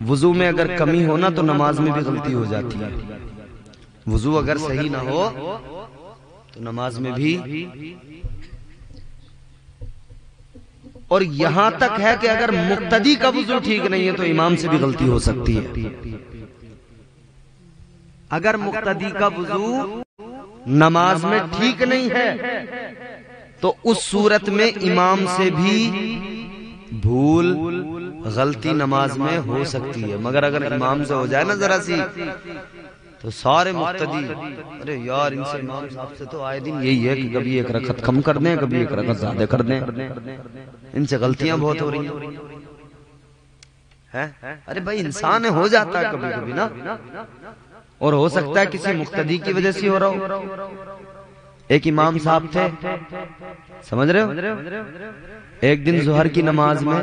وضو میں اگر کمی ہونا تو نماز میں بھی غلطی ہو جاتی ہے. وضو اگر صحیح نہ ہو تو نماز میں بھی. اور یہاں تک ہے کہ اگر مقتدی کا وضو ٹھیک نہیں ہے تو امام سے بھی غلطی ہو سکتی ہے. اگر مقتدی کا وضو نماز میں ٹھیک نہیں ہے تو اس صورت میں امام سے بھی بھول غلطی نماز میں ہو سکتی ہے. مگر اگر امام سے ہو جائے نا ذرا سی تو سارے مقتدی ارے یار ان سے امام صاحب سے تو آئے دن یہی ہے کہ کبھی ایک رکعت کم کر دیں کبھی ایک رکعت زیادہ کر دیں, ان سے غلطیاں بہت ہو رہی ہیں. ارے بھائی انسان ہو جاتا ہے کبھی کبھی نا, اور ہو سکتا ہے کسی مقتدی کی وجہ سے ہو رہا ہو. ایک امام صاحب تھے, سمجھ رہے ہو, ایک دن ظہر کی نماز میں,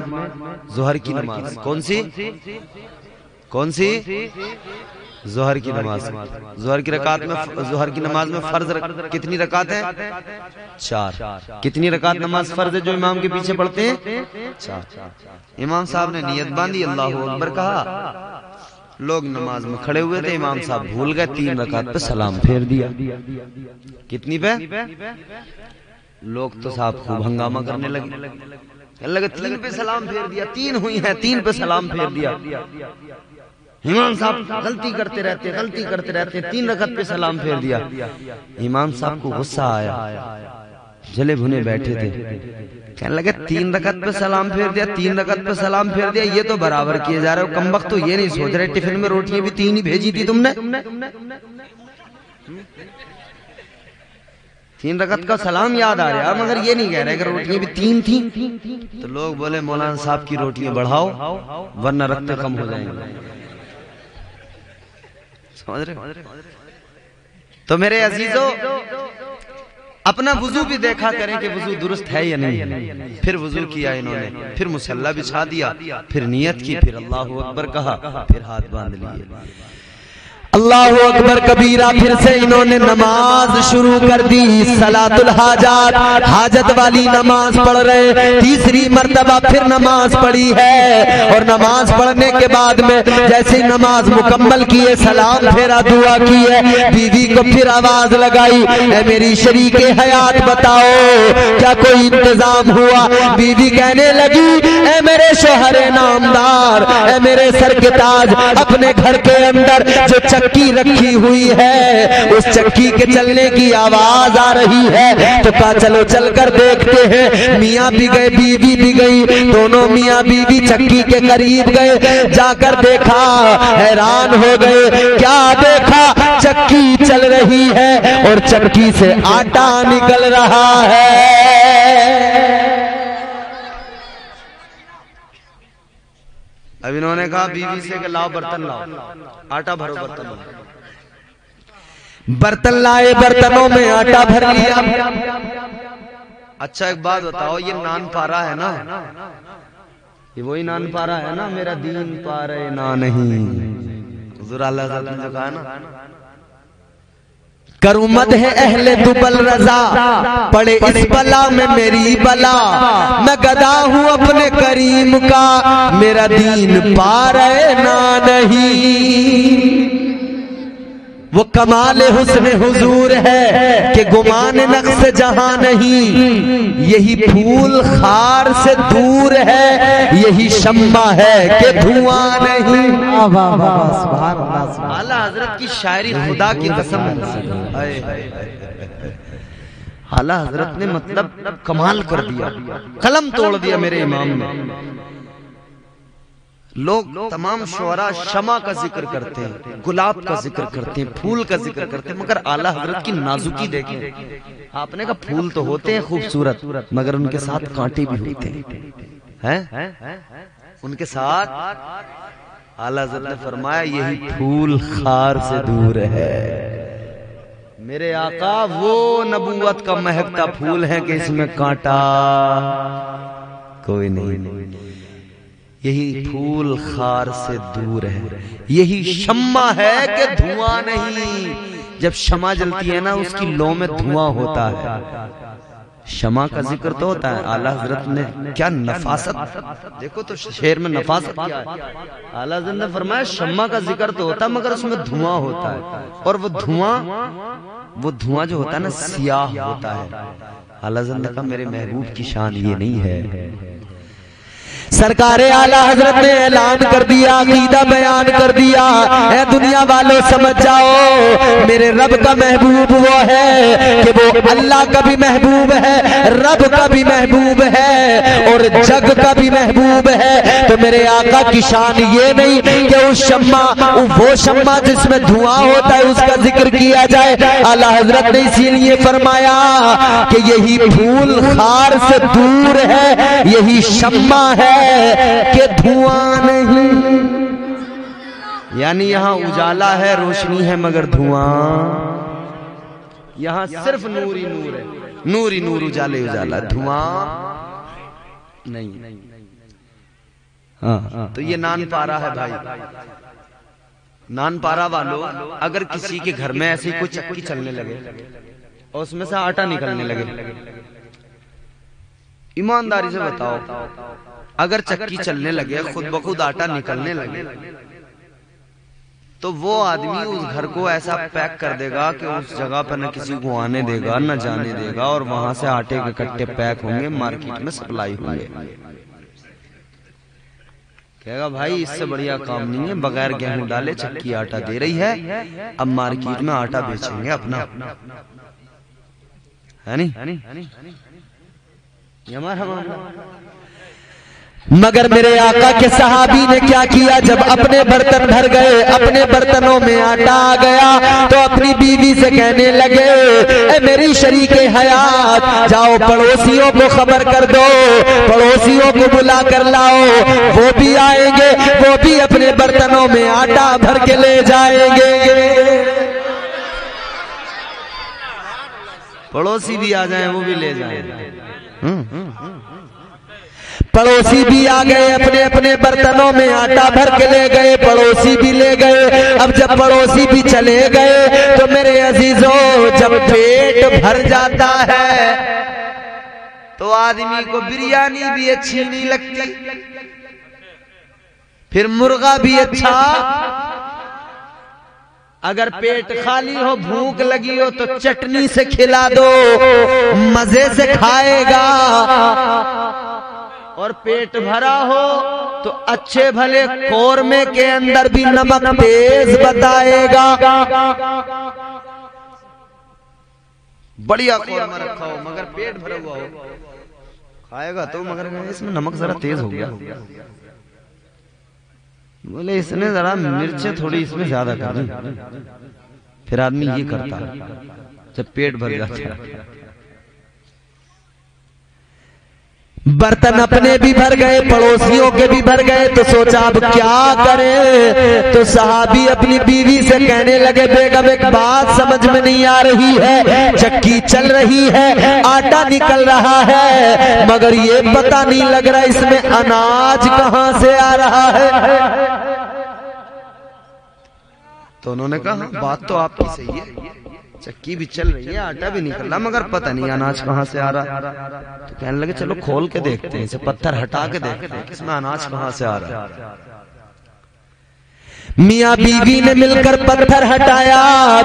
ظہر کی نماز کون سی ظہر کی نماز, ظہر کی رکعت میں, ظہر کی نماز میں فرض کتنی رکعت ہے؟ 4. کتنی رکعت نماز فرض ہے جو امام کے پیچھے پڑھتے ہیں؟ 4. امام صاحب نے نیت باندھی, اللہ اکبر کہا, لوگ نماز میں کھڑے ہوئے تھے, امام صاحب بھول گئے, 3 رکعت پہ سلام پھیر دیا. کتنی پہ؟ لوگ تو صاحب خوب ہنگامہ کرنے لگے, 3 پہ سلام پھیر دیا, 3 ہوئی ہیں 3 پہ سلام پھیر دیا. امام صاحب غلطی کرتے رہتے 3 رکعت پہ سلام پھیر دیا. امام صاحب کو غصہ آیا, جلے بھنے بیٹھے تھے, کہنے لگے 3 رکعت پہ سلام پھیر دیا, 3 رکعت پہ سلام پھیر دیا, یہ تو برابر کیے جا رہے ہو. کمبخت تو یہ نہیں سوچ رہے ٹفن میں روٹیاں بھی 3 ہی بھیجی تھی تم نے, 3 رکعت کا سلام یاد آ رہا, مگر یہ نہیں کہہ رہے کہ روٹیاں بھی 3 تھیں. تو لوگ بولے مولانا صاحب کی روٹیاں بڑھاؤ ورنہ رکھتے کم ہو جائیں گے. سمجھ رہے؟ تو میرے عزیزو اپنا وضو بھی دیکھا کریں کہ وضو درست ہے یا نہیں. پھر وضو کیا انہوں نے, پھر مصلی بچھا دیا, پھر نیت کی, پھر اللہ اکبر کہا, پھر ہاتھ باندھ لیے, اللہ اکبر کبیرہ. پھر سے انہوں نے نماز شروع کر دی, صلاۃ الحاجات, حاجت والی نماز پڑھ رہے. تیسری مرتبہ پھر نماز پڑھی ہے, اور نماز پڑھنے کے بعد میں جیسے نماز مکمل کیے, سلام پھیرا, دعا کی ہے, بیوی کو پھر آواز لگائی, اے میری شریک حیات بتاؤ کیا کوئی انتظام ہوا؟ بیوی کہنے لگی, اے میرے شوہر نامدار, اے میرے سر کے تاج, اپنے گھر کے اندر جو چکی رکھی ہوئی ہے اس چکی کے چلنے کی آواز آ رہی ہے, تو کہا چلو چل کر دیکھتے ہیں. میاں بھی گئے, بیوی بھی گئی, دونوں میاں بیوی چکی کے قریب گئے. جا کر دیکھا, حیران ہو گئے. کیا دیکھا؟ چکی چل رہی ہے اور چکی سے آٹا نکل رہا ہے. اب انہوں نے کہا بیوی سے کہ لاؤ برتن لاؤ, آٹا بھرو برتنوں میں. برتن لائے, برتنوں میں آٹا بھر لیا. اچھا ایک بات بتاؤ, یہ نان پارا ہے نا, یہ وہی نان پارا ہے نا, میرا دین پارے نا نہیں, حضور اللہ صلی اللہ علیہ وسلم نے کہا نا, کروں مدح اہل دبل رضا, پڑے اس بلا میں میری بلا, میں گدا ہوں اپنے کریم کا, میرا دین پارے نا نہیں. وہ کمال حسن حضور ہے کہ گمان نقص جہاں نہیں, یہی پھول خار سے دور ہے, یہی شمع ہے کہ دھواں نہیں. اعلیٰ حضرت کی شاعری خدا کی قسم, اعلیٰ حضرت نے مطلب کمال کر دیا, قلم توڑ دیا میرے امام نے. لوگ تمام شعراء شمع کا ذکر کرتے ہیں, گلاب کا ذکر کرتے ہیں, پھول کا ذکر کرتے ہیں, مگر اعلیٰ حضرت کی نازکی دیکھیں. آپ نے کہا پھول تو ہوتے ہیں خوبصورت, مگر ان کے ساتھ کانٹے بھی ہوتے ہیں, ان کے ساتھ. اعلیٰ حضرت نے فرمایا یہی پھول خار سے دور ہے. میرے آقا وہ نبوت کا مہکتا پھول ہے کہ اس میں کانٹا کوئی نہیں. یہی پھول خار سے دور ہے, یہی شمع ہے کہ دھواں نہیں. جب شمع جلتی ہے نا اس کی لو میں دھواں ہوتا ہے, شمع کا ذکر تو ہوتا ہے، اعلیٰ حضرت نے کیا نفاست، دیکھو تو شعر میں نفاست کیا ہے. اعلیٰ حضرت نے فرمایا شمع کا ذکر تو ہوتا ہے مگر اس میں دھواں ہوتا ہے، اور وہ دھواں جو ہوتا ہے نا سیاہ ہوتا ہے. اعلیٰ حضرت نے کہا میرے محبوب کی شان یہ نہیں ہے. سرکار اعلیٰ حضرت نے اعلان کر دیا، عقیدہ بیان کر دیا، اے دنیا والوں سمجھ جاؤ میرے رب کا محبوب وہ ہے کہ وہ اللہ کا بھی محبوب ہے، رب کا بھی محبوب ہے اور جگ کا بھی محبوب ہے. تو میرے آقا کی شان یہ نہیں کہ وہ شمع جس میں دھواں ہوتا ہے اس کا ذکر کیا جائے. اعلیٰ حضرت نے اسی لیے فرمایا کہ یہی پھول خار سے دور ہے، یہی شمع ہے کہ دھواں نہیں. یعنی یہاں اجالا ہے، روشنی ہے مگر دھواں، یہاں صرف نور ہی نور ہے، نور ہی نور، اجالے اجالا، دھواں نہیں. تو یہ نان پارا ہے بھائی. نان پارا والوں اگر کسی کے گھر میں ایسی کوئی چکی چلنے لگے اور اس میں سے آٹا نکلنے لگے، ایمانداری سے بتاؤ اگر چکی چلنے لگے خود بخود آٹا نکلنے لگے تو وہ آدمی اس گھر کو ایسا پیک کر دے گا کہ اس جگہ پر نہ کسی کو آنے دے گا نہ جانے دے گا، اور وہاں سے آٹے کے کٹے پیک ہوں گے، مارکیٹ میں سپلائی ہوں گے. کہے گا بھائی اس سے بڑھیا کام نہیں ہے، بغیر گیہوں ڈالے چکی آٹا دے رہی ہے، اب مارکیٹ میں آٹا بیچیں گے اپنا، ہے نہیں؟ یہ ہمارا معاملہ. مگر میرے آقا کے صحابی نے کیا کیا، جب اپنے برتن بھر گئے، اپنے برتنوں میں آٹا آ گیا تو اپنی بیوی سے کہنے لگے اے میری شریک حیات، جاؤ پڑوسیوں کو خبر کر دو، پڑوسیوں کو بلا کر لاؤ، وہ بھی آئیں گے، وہ بھی اپنے برتنوں میں آٹا بھر کے لے جائیں گے. پڑوسی بھی آ جائیں وہ بھی لے جائیں. پڑوسی بھی آ گئے، اپنے اپنے برتنوں میں آٹا بھر کے لے گئے، پڑوسی بھی لے گئے. اب جب پڑوسی بھی چلے گئے تو میرے عزیزوں جب پیٹ بھر جاتا ہے تو آدمی کو بریانی بھی اچھی نہیں لگتی، پھر مرغا بھی اچھا. اگر پیٹ خالی ہو بھوک لگی ہو تو چٹنی سے کھلا دو، مزے سے کھائے گا، اور پیٹ بھرا ہو تو اچھے بھلے قورمے کے اندر بھی نمک تیز بتائے گا. بڑھیا قورمہ رکھا ہو مگر پیٹ بھرا ہوا ہو، کھائے گا تو مگر اس میں نمک ذرا تیز ہو گیا، بولے اس نے ذرا مرچیں تھوڑی اس میں زیادہ کر دی. پھر آدمی یہ کرتا جب پیٹ بھر جاتا ہے. برتن اپنے بھی بھر گئے، پڑوسیوں کے بھی بھر گئے، تو سوچا اب کیا کریں. تو صحابی اپنی بیوی سے کہنے لگے بیگم ایک بات سمجھ میں نہیں آ رہی ہے، چکی چل رہی ہے، آٹا نکل رہا ہے، مگر یہ پتہ نہیں لگ رہا اس میں اناج کہاں سے آ رہا ہے. تو انہوں نے کہا بات تو آپ کی صحیح ہے، چکی بھی چل رہی ہے، آٹا بھی نکل رہا، مگر پتہ نہیں اناج کہاں سے آ رہا. تو کہنے لگے چلو کھول کے دیکھتے ہیں، اسے پتھر ہٹا کے دیکھتے ہیں اس میں اناج کہاں سے آ رہا ہے. میاں بیوی نے مل کر پتھر ہٹایا،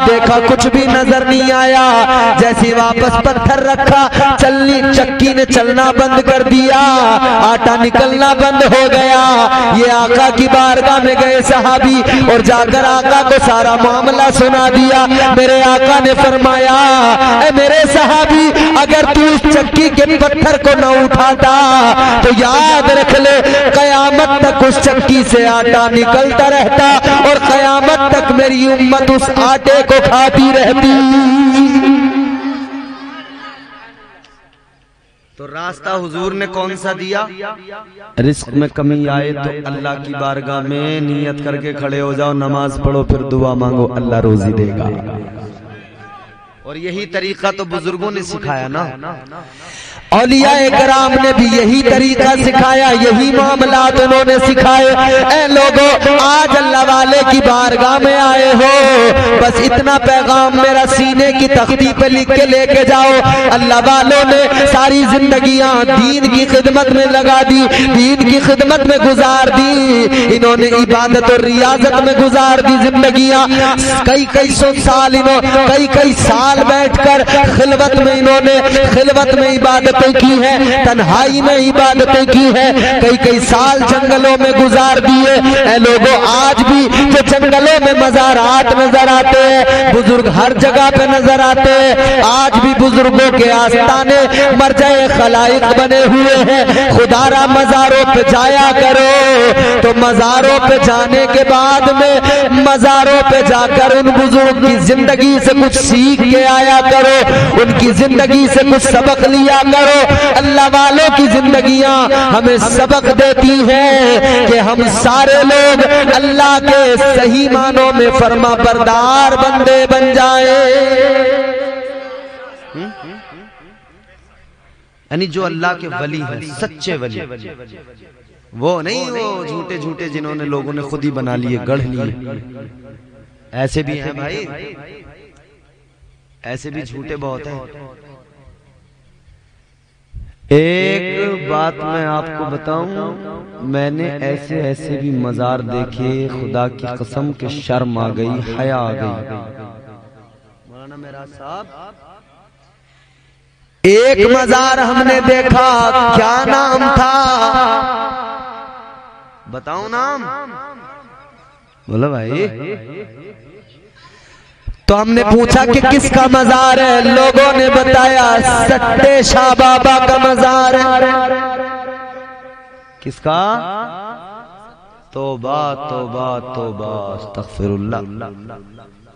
دیکھا کچھ بھی نظر نہیں آیا. جیسے واپس پتھر رکھا، چکی نے چلنا بند کر دیا، آٹا نکلنا بند ہو گیا. یہ آقا کی بارگاہ میں گئے صحابی اور جا کر آقا کو سارا معاملہ سنا دیا. میرے آقا نے فرمایا اے میرے صحابی اگر تو اس چکی کے پتھر کو نہ اٹھاتا تو یاد رکھ لے قیامت تک اس چکی سے آٹا نکلتا رہتا اور قیامت تک میری امت اس آٹے کو کھاتی رہتی. تو راستہ حضور نے کون سا دیا؟ رزق میں کمی آئے تو اللہ کی بارگاہ میں نیت کر کے کھڑے ہو جاؤ، نماز پڑھو، پھر دعا مانگو، اللہ روزی دے گا. اور یہی طریقہ تو بزرگوں نے سکھایا نا، اولیاء کرام نے بھی یہی طریقہ سکھایا، یہی معاملات انہوں نے سکھائے. اے لوگوں آج اللہ اللہ والے کی بارگاہ میں آئے ہو بس اتنا پیغام میرا سینے کی تختی پہ لکھ کے لے کے جاؤ۔ اللہ والوں نے ساری زندگیاں دین کی خدمت میں لگا دی، دین کی خدمت میں گزار دی، انہوں نے عبادت اور ریاضت میں گزار دی زندگیاں، کئی سو سال کئی سال بیٹھ کر خلوت میں انہوں نے خلوت میں عبادتیں کی ہیں، تنہائی میں عبادتیں کی ہیں، کئی سال جنگلوں میں گزار دیے۔ اے لوگوں آج بھی جو جنگلوں میں مزارات نظر آتے ہیں، بزرگ ہر جگہ پہ نظر آتے ہیں، آج بھی بزرگوں کے آستانے مرجع خلائق بنے ہوئے ہیں۔ خدا را مزاروں پہ جایا کرو، تو مزاروں پہ جانے کے بعد میں مزاروں پہ جا کر ان بزرگ کی زندگی سے کچھ سیکھ کے آیا کرو، ان کی زندگی سے کچھ سبق لیا کرو۔ اللہ والوں کی زندگیاں ہمیں سبق دیتی ہیں کہ ہم سارے لوگ اللہ کے صحیح معنوں میں فرما بردار بندے بن جائیں۔ یعنی جو اللہ کے ولی ہیں، سچے ولی، وہ نہیں وہ جھوٹے جھوٹے جنہوں نے لوگوں نے خود ہی بنا لیے، گڑھ لیے، ایسے بھی ہیں بھائی، ایسے بھی جھوٹے بہت ہیں۔ ایک بات میں آپ کو بتاؤں، میں نے ایسے بھی مزار دیکھے، خدا کی قسم کے شرم آ گئی، حیا آ گئی۔ مولانا میرا صاحب ایک مزار ہم نے دیکھا، کیا نام تھا بتاؤں نام؟ بولو بھائی۔ تو ہم نے پوچھا کہ کس کا مزار ہے، لوگوں نے بتایا سٹے شاہ بابا کا مزار ہے۔ کس کا؟ توبہ توبہ توبہ استغفر اللہ۔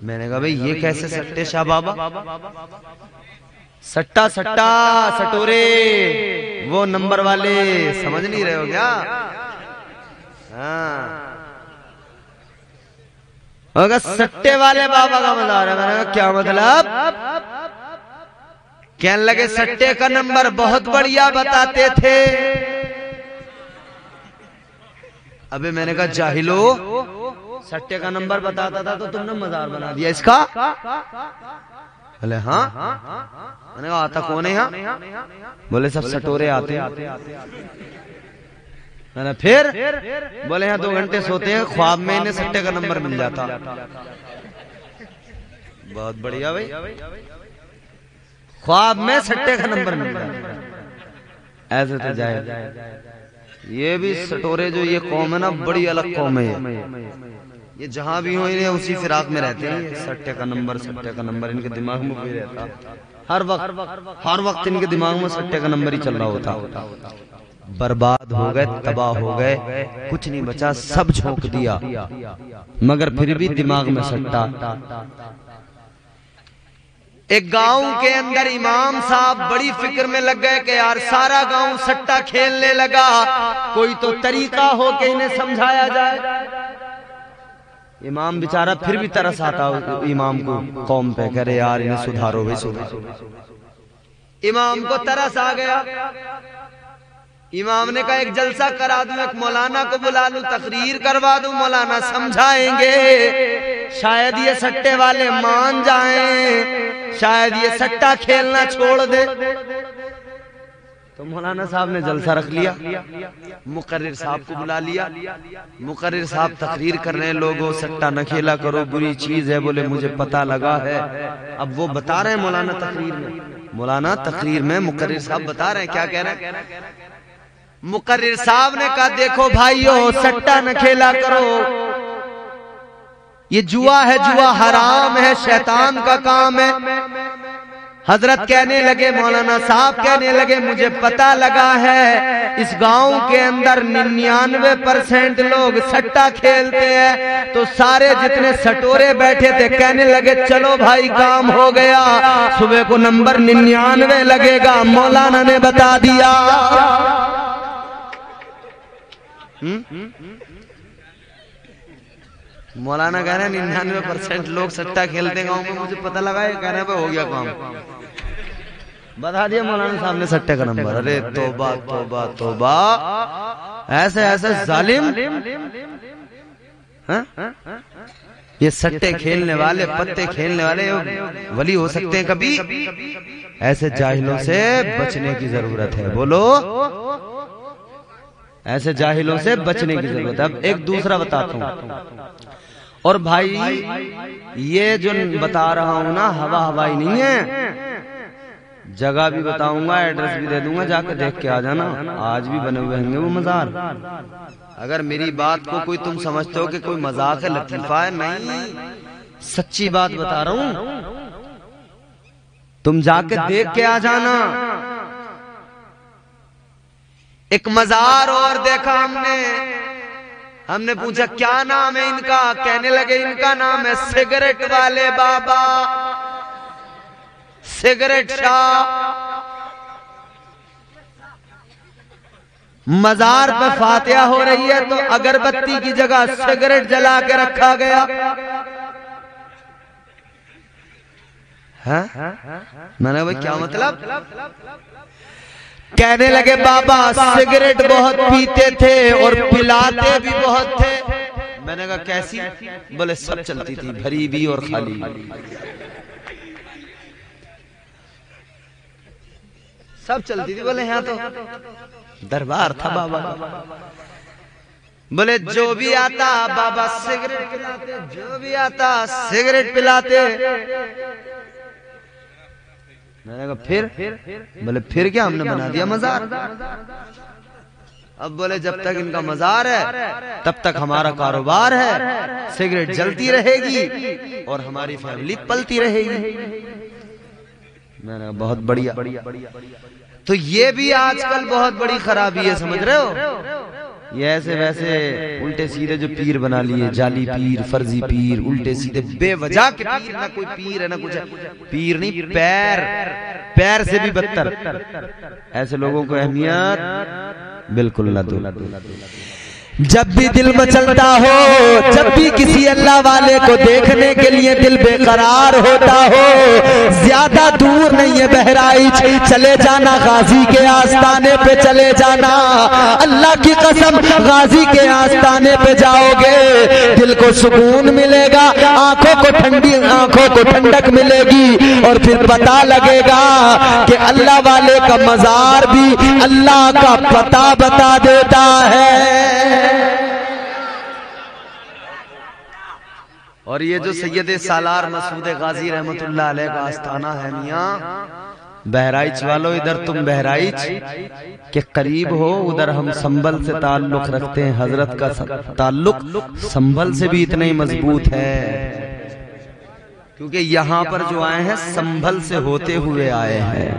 میں نے کہا بھئی یہ کیسے سٹے شاہ بابا؟ سٹا سٹورے وہ نمبر والے، سمجھ نہیں رہے ہو کیا؟ اگر سٹے والے بابا کا مزار ہے، میں نے کہا کیا مطلب؟ کہنے لگے سٹے کا نمبر بہت بڑھیا بتاتے تھے۔ ابھی میں نے کہا جاہلو، سٹے کا نمبر بتاتا تھا تو تم نے مزار بنا دیا اس کا؟ بولے ہاں۔ میں نے کہا آتا کون ہے یہاں؟ بولے سب سٹورے آتے ہیں۔ میں نے پھر بولے یہاں 2 گھنٹے سوتے ہیں، خواب میں انہیں سٹے کا نمبر مل جاتا۔ بہت بڑھیا بھائی، خواب میں سٹے کا نمبر مل جاتا، ایسے تو جائے۔ یہ بھی سٹورے جو یہ قوم ہے نا، بڑی الگ قوم ہے، یہ جہاں بھی ہوں انہیں اسی فراق میں رہتے ہیں، سٹے کا نمبر ان کے دماغ میں کوئی رہتا، ہر وقت ان کے دماغ میں سٹے کا نمبر ہی چل رہا ہوتا۔ برباد ہو گئے، تباہ ہو گئے، کچھ نہیں بچا، سب جھونک دیا، مگر پھر بھی دماغ میں سٹا۔ ایک گاؤں کے اندر امام صاحب بڑی فکر میں لگ گئے کہ یار سارا گاؤں سٹا کھیلنے لگا، کوئی تو طریقہ ہو کہ انہیں سمجھایا جائے۔ امام بیچارہ پھر بھی ترس آتا امام کو قوم پہ، کہہ رہے یار انہیں سدھارو بھائی سدھارو۔ امام کو ترس آ گیا، امام نے کہا ایک جلسہ کرا دوں، ایک مولانا کو بلا لوں، تقریر کروا دوں، مولانا سمجھائیں گے، شاید یہ سٹے والے مان جائیں، شاید یہ سٹا کھیلنا چھوڑ دے۔ تو مولانا صاحب نے جلسہ رکھ لیا، مقرر صاحب کو بلا لیا، مقرر صاحب تقریر کر رہے ہیں، لوگوں سٹا نہ کھیلا کرو، بری چیز ہے، بولے مجھے پتہ لگا ہے۔ اب وہ بتا رہے ہیں مولانا تقریر میں مقرر صاحب بتا رہے ہیں، کیا کہہ رہے ہیں؟ مقرر صاحب نے کہا دیکھو بھائیو، سٹا نہ کھیلا کرو، یہ جوا ہے، جوا حرام ہے، شیطان کا کام ہے۔ حضرت کہنے لگے، مولانا صاحب کہنے لگے مجھے پتہ لگا ہے اس گاؤں کے اندر 99% لوگ سٹا کھیلتے ہیں، تو سارے جتنے سٹورے بیٹھے تھے کہنے لگے چلو بھائی کام ہو گیا، صبح کو نمبر 99 لگے گا۔ مولانا نے بتا دیا، مولانا کہہ رہے ہیں 99% لوگ سٹا کھیلتے ہیں گاؤں میں، مجھے پتہ لگا ہے، کہہ رہے ہیں ہو گیا کام، بتا دیا مولانا صاحب نے سٹے کا نمبر۔ ارے توبہ توبہ توبہ، ایسے ظالم یہ سٹے کھیلنے والے، پتے کھیلنے والے ولی ہو سکتے ہیں کبھی؟ ایسے جاہلوں سے بچنے کی ضرورت ہے، بولو، ایسے جاہلوں سے بچنے کی ضرورت ہے۔ اب ایک دوسرا بتاتا ہوں، اور بھائی یہ جو بتا رہا ہوں نا ہوائی نہیں ہے، جگہ بھی بتاؤں گا، ایڈریس بھی دے دوں گا، جا کے دیکھ کے آ جانا، آج بھی بنے ہوئے ہوں گے وہ مزار۔ اگر میری بات کو کوئی تم سمجھتے ہو کہ کوئی مذاق ہے، لطیفہ ہے، نہیں، سچی بات بتا رہا ہوں، تم جا کے دیکھ کے آ جانا۔ ایک مزار اور دیکھا ہم نے پوچھا کیا نام ہے ان کا؟ کہنے لگے ان کا نام ہے سگریٹ والے بابا، سگریٹ شاہ۔ مزار پہ فاتحہ ہو رہی ہے تو اگربتی کی جگہ سگریٹ جلا کے رکھا گیا۔ میں نے کہا کیا مطلب؟ کہنے لگے بابا سگریٹ بہت پیتے تھے اور پلاتے بھی بہت تھے۔ میں نے کہا کیسی؟ بولے سب چلتی تھی، بھری بھی اور خالی۔ سب چلتی تھی، بولے یہاں تو دربار تھا بابا۔ بولے جو بھی آتا بابا سگریٹ پلاتے، جو بھی آتا سگریٹ پلاتے۔ میں نے کہا پھر؟ بولے پھر کیا، ہم نے بنا دیا مزار۔ اب بولے جب تک ان کا مزار ہے تب تک ہمارا کاروبار ہے، سگریٹ جلتی رہے گی اور ہماری فیملی پلتی رہے گی۔ میں نے کہا بہت بڑھیا۔ تو یہ بھی آج کل بہت بڑی خرابی ہے، سمجھ رہے ہو؟ یہ ایسے ویسے الٹے سیدھے جو پیر بنا لیے، جعلی پیر، فرضی پیر، الٹے سیدھے بے وجہ کے پیر، نہ کوئی پیر ہے نہ کچھ ہے، پیر نہیں، پیر سے بھی بدتر۔ ایسے لوگوں کو اہمیت بالکل نہ دو۔ جب بھی دل مچلتا ہو، جب بھی کسی اللہ والے کو دیکھنے کے لیے دل بے قرار ہوتا ہو، زیادہ دور نہیں ہے بہرائچ، چلے جانا غازی کے آستانے پہ، چلے جانا، اللہ کی قسم غازی کے آستانے پہ جاؤ گے دل کو سکون ملے گا، آنکھوں کو ٹھنڈک ملے گی، اور پھر پتہ لگے گا کہ اللہ والے کا مزار بھی اللہ کا پتہ بتا دیتا ہے۔ اور یہ جو سید سالار مسعود غازی رحمت اللہ علیہ کا آستانہ ہے میاں، بہرائچ والو، ادھر تم بہرائچ کے قریب ہو، ادھر ہم سنبھل سے تعلق رکھتے ہیں، حضرت کا تعلق سنبھل سے بھی اتنا ہی مضبوط ہے، کیونکہ یہاں پر جو آئے ہیں سنبھل سے ہوتے ہوئے آئے ہیں۔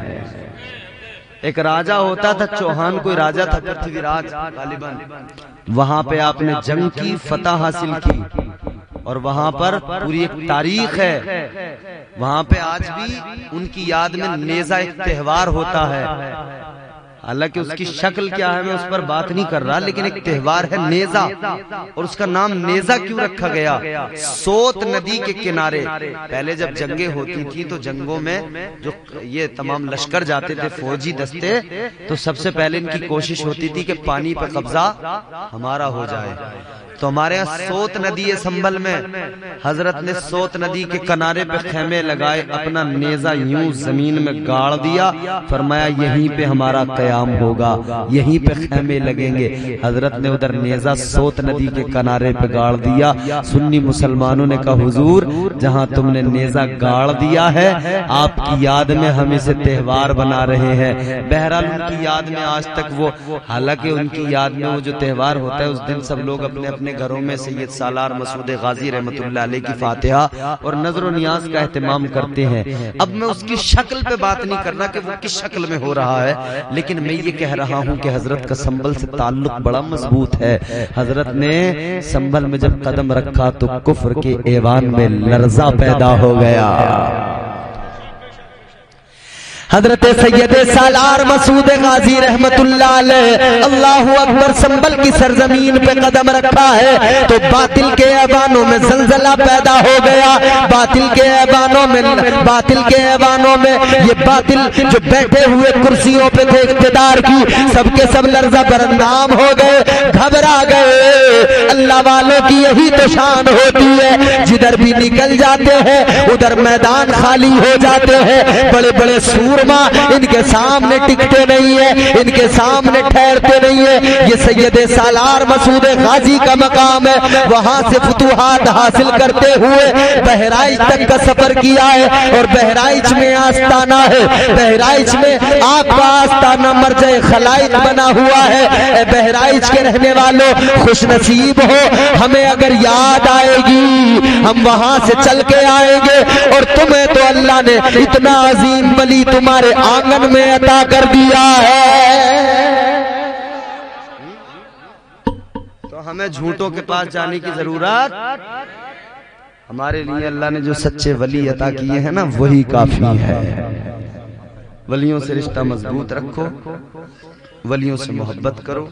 ایک راجہ ہوتا تھا چوہان، کوئی راجہ تھا پرتھوی راج غالباً، وہاں پہ آپ نے جنگ کی، فتح حاصل کی، اور وہاں پر پوری ایک تاریخ ہے، وہاں پہ آج بھی ان کی یاد میں نیزہ ایک تہوار ہوتا ہے، حالانکہ اس کی شکل کیا ہے میں اس پر بات نہیں کر رہا، لیکن ایک تہوار ہے نیزہ، اور اس کا نام نیزہ کیوں رکھا گیا؟ سوت ندی کے کنارے پہلے جب جنگیں ہوتی تھی تو جنگوں میں جو یہ تمام لشکر جاتے تھے، فوجی دستے، تو سب سے پہلے ان کی کوشش ہوتی تھی کہ پانی پہ قبضہ ہمارا ہو جائے، تو ہمارے یہاں سوت ندی ہے سنبھل میں، حضرت نے سوت ندی کے کنارے پہ خیمے لگائے، اپنا نیزہ یوں زمین میں گاڑ دیا، فرمایا یہیں پہ ہمارا قیام ہوگا، یہیں پہ خیمے لگیں گے۔ حضرت نے ادھر نیزہ سوت ندی کے کنارے پہ گاڑ دیا۔ سنی مسلمانوں نے کہا حضور جہاں تم نے نیزہ گاڑ دیا ہے آپ کی یاد میں ہم اسے تہوار بنا رہے ہیں۔ بہرحال ان کی یاد میں آج تک وہ، حالانکہ ان کی یاد میں وہ جو تہوار ہوتا ہے اس دن سب لوگ اپنے اپنے گھروں میں سید سالار مسعود غازی رحمت اللہ علیہ کی فاتحہ اور نظر و نیاز کا اہتمام کرتے ہیں۔ اب میں اس کی شکل پہ بات نہیں کرنا کہ وہ کس شکل میں ہو رہا ہے، لیکن میں یہ کہہ رہا ہوں کہ حضرت کا سنبھل سے تعلق بڑا مضبوط ہے۔ حضرت نے سنبھل میں جب قدم رکھا تو کفر کے ایوان میں لرزہ پیدا ہو گیا۔ حضرت سید سالار مسعود غازی رحمت اللہ علیہ اللہ اکبر سنبل کی سرزمین پہ قدم رکھا ہے تو باطل کے ایوانوں میں زلزلہ پیدا ہو گیا. باطل کے ایوانوں میں یہ باطل جو بیٹھے ہوئے کرسیوں پہ تھے اقتدار کی, سب کے سب لرزہ برندام ہو گئے, گھبرا گئے. اللہ والوں کی یہی تو شان ہوتی ہے, جدھر بھی نکل جاتے ہیں ادھر میدان خالی ہو جاتے ہیں. بڑے بڑے سورما ان کے سامنے ٹکتے نہیں ہیں, ان کے سامنے ٹھہرتے نہیں ہیں. یہ سید سالار مسعود غازی کا مقام ہے. وہاں سے فتوحات حاصل کرتے ہوئے بہرائچ تک کا سفر کیا ہے, اور بہرائچ میں آستانہ ہے. بہرائچ میں آپ کا آستانہ مرجع خلائق بنا ہوا ہے. اے بہرائچ کے رہنے والوں خوش نصیب ہو, ہمیں اگر یاد آئے گی ہم وہاں سے چل کے آئیں گے, اور تمہیں تو اللہ نے اتنا عظیم ولی تمہارے آنگن میں عطا کر دیا ہے. تو ہمیں جھوٹوں کے پاس جانے کی ضرورت, ہمارے لیے اللہ نے جو سچے ولی عطا کیے ہیں نا وہی کافی ہے. ولیوں سے رشتہ مضبوط رکھو, ولیوں سے محبت کرو.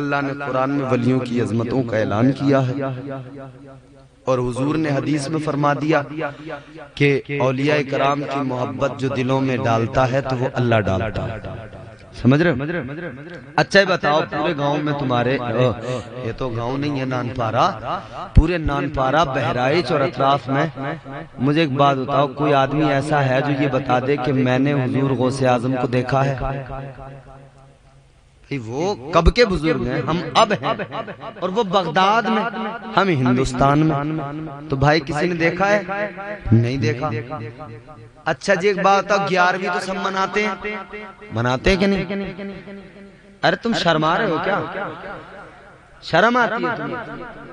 اللہ نے قرآن میں ولیوں کی عظمتوں کا اعلان کیا ہے, اور حضور نے حدیث میں فرما دیا کہ اولیاء کرام کی محبت جو دلوں میں ڈالتا ہے تو وہ اللہ ڈالتا ہے. سمجھ رہے ہو؟ اچھا ہی بتاؤ, پورے گاؤں میں تمہارے, یہ تو گاؤں نہیں ہے نانپارا, پورے نانپارا بہرائچ اور اطراف میں مجھے ایک بات بتاؤ, کوئی آدمی ایسا ہے جو یہ بتا دے کہ میں نے حضور غوث اعظم کو دیکھا ہے؟ وہ کب کے بزرگ ہیں, ہم اب ہیں, اور وہ بغداد میں, ہم ہندوستان میں. تو بھائی کسی نے دیکھا ہے؟ نہیں دیکھا. اچھا جی ایک بات بتاؤ, 11ویں تو سب مناتے ہیں کہ نہیں؟ ارے تم شرما رہے ہو کیا؟ شرم آتی ہے تمہیں؟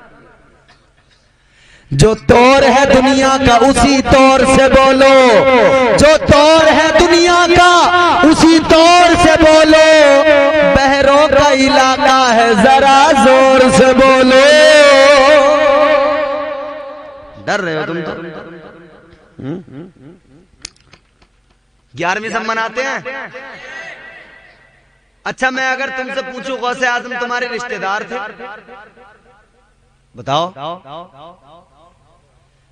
جو طور ہے دنیا کا اسی طور سے بولو, جو طور ہے دنیا کا اسی طور سے بولو. بہروں کا علاقہ ہے ذرا زور سے بولو. ڈر رہے ہو تم تو؟ 11ویں سب مناتے ہیں. اچھا میں اگر تم سے پوچھوں غوث اعظم تمہارے رشتہ دار تھے؟ بتاؤ.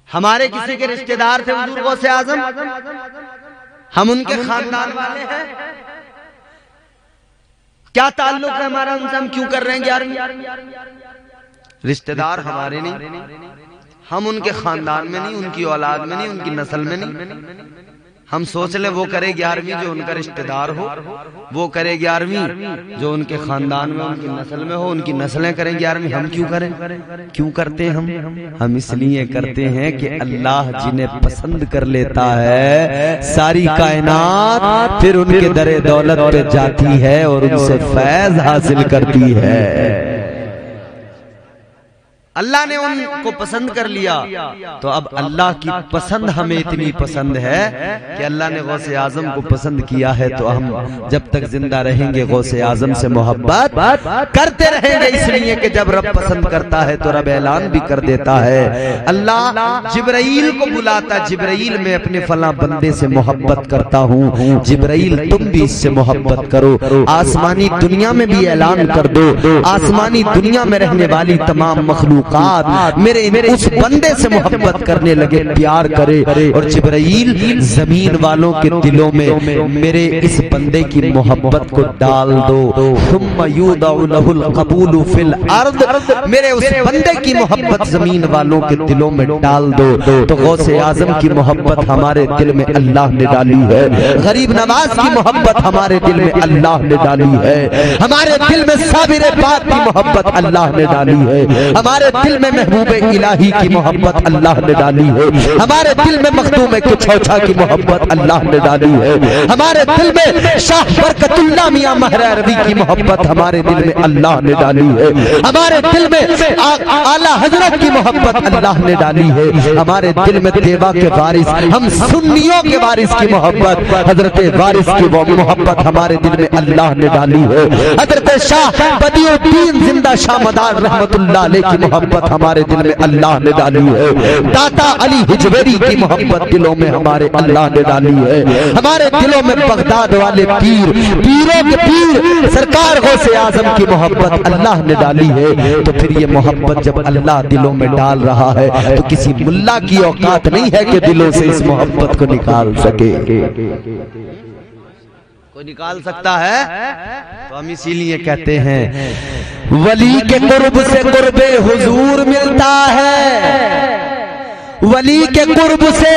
ہمارے کسی کے رشتہ دار تھے حضور غوث اعظم؟ ہم ان کے خاندان والے ہیں. کیا تعلق ہے ہمارا ان سے, ہم کیوں کر رہے ہیں 11ویں؟ رشتہ دار ہمارے نہیں, ہم ان کے خاندان میں نہیں, ان کی اولاد میں نہیں, ان کی نسل میں نہیں. ہم سوچ لیں وہ کرے 11ویں جو ان کا رشتہ دار ہو, وہ کرے 11ویں جو ان کے خاندان میں, ان کی نسل میں ہو, ان کی نسلیں کریں 11ویں. ہم کیوں کریں؟ کیوں کرتے ہیں ہم اس لیے کرتے ہیں کہ اللہ جنہیں پسند کر لیتا ہے ساری کائنات پھر ان کے در دولت پہ جاتی ہے اور ان سے فیض حاصل کرتی ہے. اللہ نے ان کو پسند کر لیا, تو اب اللہ کی پسند ہمیں اتنی پسند ہے کہ اللہ نے غوث اعظم کو پسند کیا ہے, تو ہم جب تک زندہ رہیں گے غوث اعظم سے محبت کرتے رہیں گے. اس لیے کہ جب رب پسند کرتا ہے تو رب اعلان بھی کر دیتا ہے. اللہ جبرائیل کو بلاتا, جبرائیل میں اپنے فلاں بندے سے محبت کرتا ہوں, جبرائیل تم بھی اس سے محبت کرو. آسمانی دنیا میں بھی اعلان کر دو, آسمانی دنیا میں رہنے والی تمام مخلوق میرے اس بندے سے محبت کرنے لگے, پیار کرے. اور جبرائیل زمین والوں کے دلوں میں میرے اس بندے کی محبت کو ڈال دو. ثم یودع له القبول فی الارض, میرے اس بندے کی محبت زمین والوں کے دلوں میں ڈال دو. تو غوث اعظم کی محبت ہمارے دل میں اللہ نے ڈالی ہے, غریب نواز کی محبت ہمارے دل میں اللہ نے ڈالی ہے, ہمارے دل میں صابر پاک کی محبت اللہ نے ڈالی ہے, ہمارے دل میں محبوب الہی کی محبت اللہ نے ڈالی ہے, ہمارے دل میں مخدوم کچھوچا کی محبت اللہ نے ڈالی ہے, ہمارے دل میں شاہ برکت اللہ میاں مہر عربی کی محبت ہمارے دل میں اللہ نے ڈالی ہے, ہمارے دل میں اعلیٰ حضرت کی محبت اللہ نے ڈالی ہے, ہمارے دل میں دیوا کے وارث, ہم سنیوں کے وارث کی محبت, حضرت وارث کی وہ محبت ہمارے دل میں اللہ نے ڈالی ہے, حضرت شاہ بدیع الدین زندہ شاہ مدار رحمت اللہ علیہ کی محبت محبت ہمارے دل میں اللہ نے ڈالی ہے، داتا علی ہجویری کی محبت دلوں میں ہمارے اللہ نے ڈالی ہے، ہمارے دلوں میں بغداد والے پیر، پیروں کے پیر سرکار غوث اعظم کی محبت اللہ نے ڈالی ہے۔ تو پھر یہ محبت جب اللہ دلوں میں ڈال رہا ہے تو کسی ملا کی اوقات نہیں ہے کہ دلوں سے اس محبت کو نکال سکے۔ کوئی نکال سکتا ہے؟ تو ہم اسی لیے کہتے ہیں ولی کے قرب سے قرب حضور ملتا ہے، ولی کے قرب سے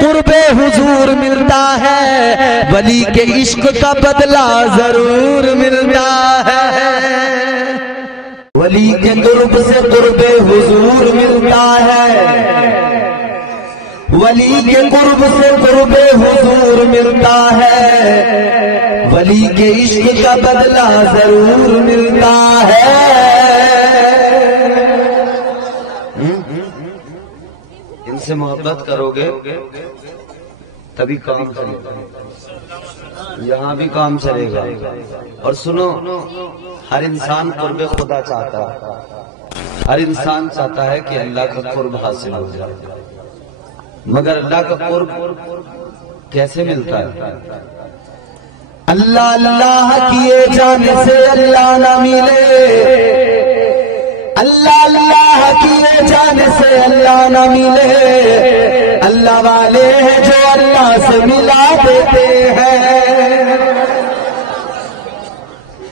قرب حضور ملتا ہے، ولی کے عشق کا بدلہ ضرور ملتا ہے۔ ولی کے قرب سے قرب حضور ملتا ہے، ولی کے قرب سے قرب حضور ملتا ہے، ولی کے عشق کا بدلہ ضرور ملتا ہے۔ ان سے محبت کرو گے تبھی کام چلے گا، یہاں بھی کام چلے گا۔ اور سنو، ہر انسان قرب خدا چاہتا ہے، ہر انسان چاہتا ہے کہ اللہ کا قرب حاصل ہو جائے، مگر اللہ کا قرب کیسے ملتا ہے؟ اللہ اللہ کیے جانے سے اللہ نہ ملے، اللہ اللہ کیے جانے سے اللہ نہ ملے، اللہ والے ہیں جو اللہ سے ملا دیتے ہیں۔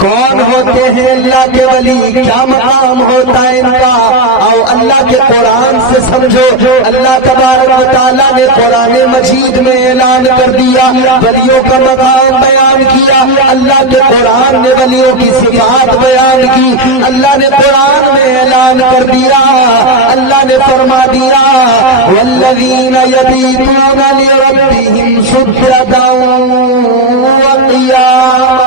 کون ہوتے ہیں اللہ کے ولی، کیا مقام ہوتا ہے ان کا؟ آؤ اللہ کے قرآن سے سمجھو۔ اللہ تبارک و تعالیٰ نے قرآن مجید میں اعلان کر دیا، ولیوں کا مقام بیان کیا، اللہ کے قرآن نے ولیوں کی صفات بیان کی، اللہ نے قرآن میں اعلان کر دیا، اللہ نے فرما دیا والذین یبیتون لربہم سجدا وقیاما۔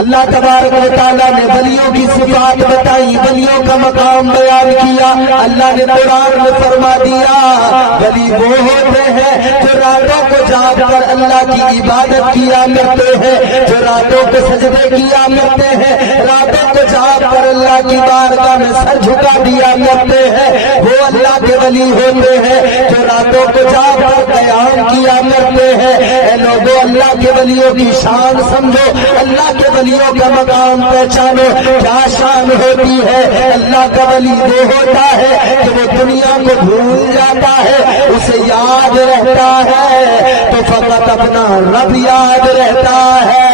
اللہ تبارک و تعالیٰ نے ولیوں کی صفات بتائی، ولیوں کا مقام بیان کیا، اللہ نے قرآن میں فرما دیا ولی وہ ہوتے ہیں جو راتوں کو جاگ کر اللہ کی عبادت کیا کرتے ہیں، جو راتوں کو سجدے کیا کرتے ہیں، راتوں کو جاگ کر اللہ کی بارگاہ میں سر جھکا دیا کرتے ہیں، وہ اللہ کے ولی ہوتے ہیں۔ جو راتوں کو جاگ کر قیام کیا کرتے ہیں، اے لوگوں اللہ کے ولیوں کی شان سمجھو، اللہ کے ولیوں کا مقام پہچانو، کیا شان ہوتی ہے۔ اللہ کا ولی وہ ہوتا ہے کہ وہ دنیا کو بھول جاتا ہے، اسے یاد رہتا ہے تو فقط اپنا رب یاد رہتا ہے۔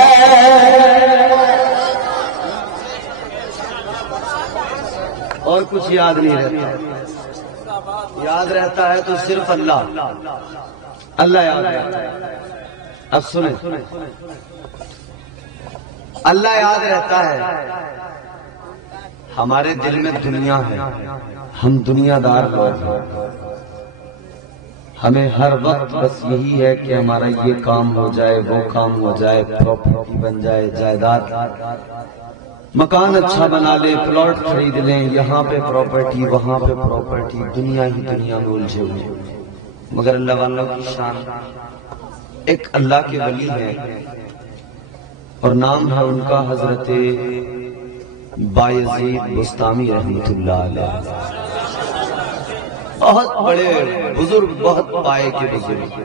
اور کچھ یاد نہیں رہتا، یاد رہتا ہے تو صرف اللہ، اللہ یاد رہتا ہے۔ اب سنیں، اللہ یاد رہتا ہے، ہمارے دل میں دنیا ہے، ہم دنیا دار لوگ ہیں، ہمیں ہر وقت بس یہی ہے کہ ہمارا یہ کام ہو جائے، وہ کام ہو جائے، پراپرٹی بن جائے، جائیداد، مکان اچھا بنا لیں، پلاٹ خرید لیں، یہاں پہ پراپرٹی، وہاں پہ پراپرٹی، دنیا ہی دنیا میں الجھے ہوئے۔ مگر اللہ والوں کی شان، ایک اللہ کے ولی ہے اور نام ہے ان کا حضرت بایزید بستامی رحمت اللہ علیہ، بہت بڑے بزرگ، بہت پائے کے بزرگ۔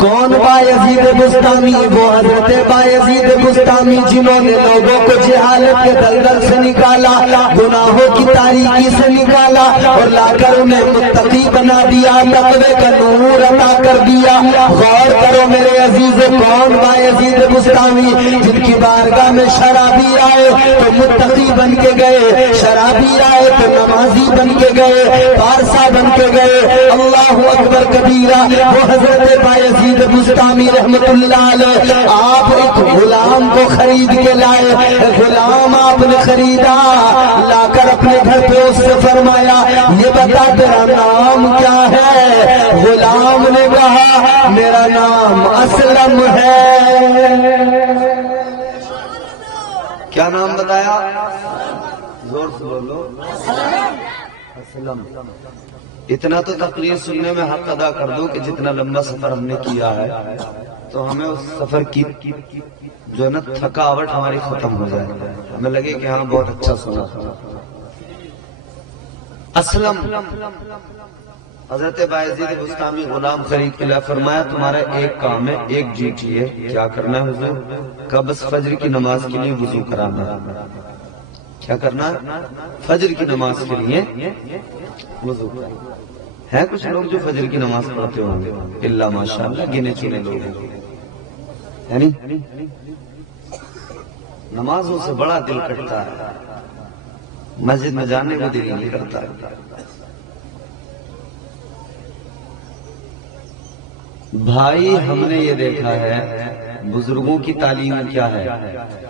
کون بایزید بستامی؟ وہ حضرت بایزید بستامی جنہوں نے لوگوں کو جہالت کے دلدل سے نکالا، گناہوں کی تاریکی سے نکالا اور لا کر انہیں متقی بنا دیا، تقوی کا نور عطا کر دیا۔ غور کرو میرے عزیز، کون بایزید بستامی؟ جن کی بارگاہ میں شرابی آئے تو متقی بن کے گئے، شرابی آئے تو نمازی بن کے گئے، پارسا بن کے گئے۔ اللہ اکبر کبیرہ۔ وہ حضرت بایزید بستامی رحمت اللہ علیہ، آپ ایک غلام کو خرید کے لائے، غلام آپ نے خریدا، لا کر اپنے گھر پہ اس سے فرمایا یہ بتا تیرا نام کیا ہے؟ غلام نے کہا میرا نام اسلم ہے۔ کیا نام بتایا؟ زور سے بولو، اسلم۔ اتنا تو تقریر سننے میں حق ادا کر دو کہ جتنا لمبا سفر ہم نے کیا ہے تو ہمیں اس سفر کی جو ہے نا تھکاوٹ ہماری ختم ہو جائے، ہمیں لگے کہ ہاں بہت اچھا سنا۔ اسلم حضرت بایزید بستامی غلام خرید کے لئے فرمایا تمہارا ایک کام ہے، ایک ڈیوٹی ہے، کیا کرنا ہے حضور؟ کہ بس فجر کی نماز کے لیے وضو کرانا ہے۔ کیا کرنا ہے؟ فجر کی نماز کے لیے وضو کرانا ہے۔ کچھ لوگ جو فجر کی نماز پڑھتے ہوں گے، اللہ ماشاءاللہ گنے چنے لوگ ہیں، یعنی نمازوں سے بڑا دل کٹتا ہے، مسجد میں جانے کو دل نہیں کرتا۔ بھائی ہم نے یہ دیکھا ہے بزرگوں کی تعلیم کیا ہے،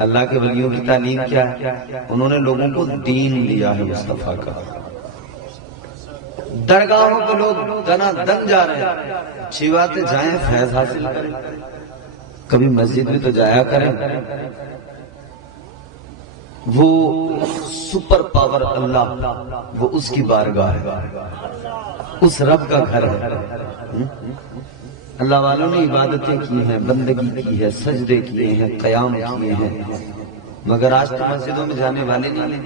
اللہ کے ولیوں کی تعلیم کیا ہے، انہوں نے لوگوں کو دین دیا ہے مصطفیٰ کا۔ درگاہوں پہ لوگ دنا دن جا رہے ہیں، اچھی بات ہے، جائیں فیض حاصل کریں، کبھی مسجد میں تو جایا کریں۔ وہ سپر پاور اللہ، وہ اس کی بارگاہ ہے، اس رب کا گھر ہے۔ اللہ والوں نے عبادتیں کی ہیں، بندگی کی ہے، سجدے کیے ہیں، قیام کیے ہیں، مگر آج تو مسجدوں میں جانے والے نہیں۔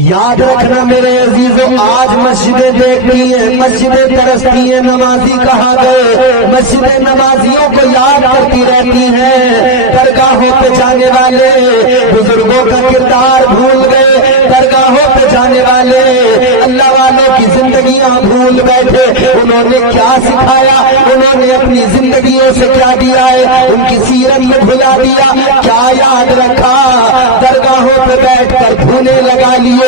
یاد رکھنا میرے عزیزوں، آج مسجدیں دیکھتی ہیں، مسجدیں ترستی ہیں، نمازی کہاں گئے؟ مسجدیں نمازیوں کو یاد کرتی رہتی ہیں، درگاہوں پہ جانے والے بزرگوں کا کردار بھول گئے، درگاہوں پہ جانے والے اللہ والوں کی زندگیاں بھول بیٹھے۔ انہوں نے کیا سکھایا، انہوں نے اپنی زندگیوں سے کیا دیا ہے، ان کی سیرت میں بھلا دیا، کیا یاد رکھا؟ درگاہوں پہ بیٹھ کر دھونے لگا لیے،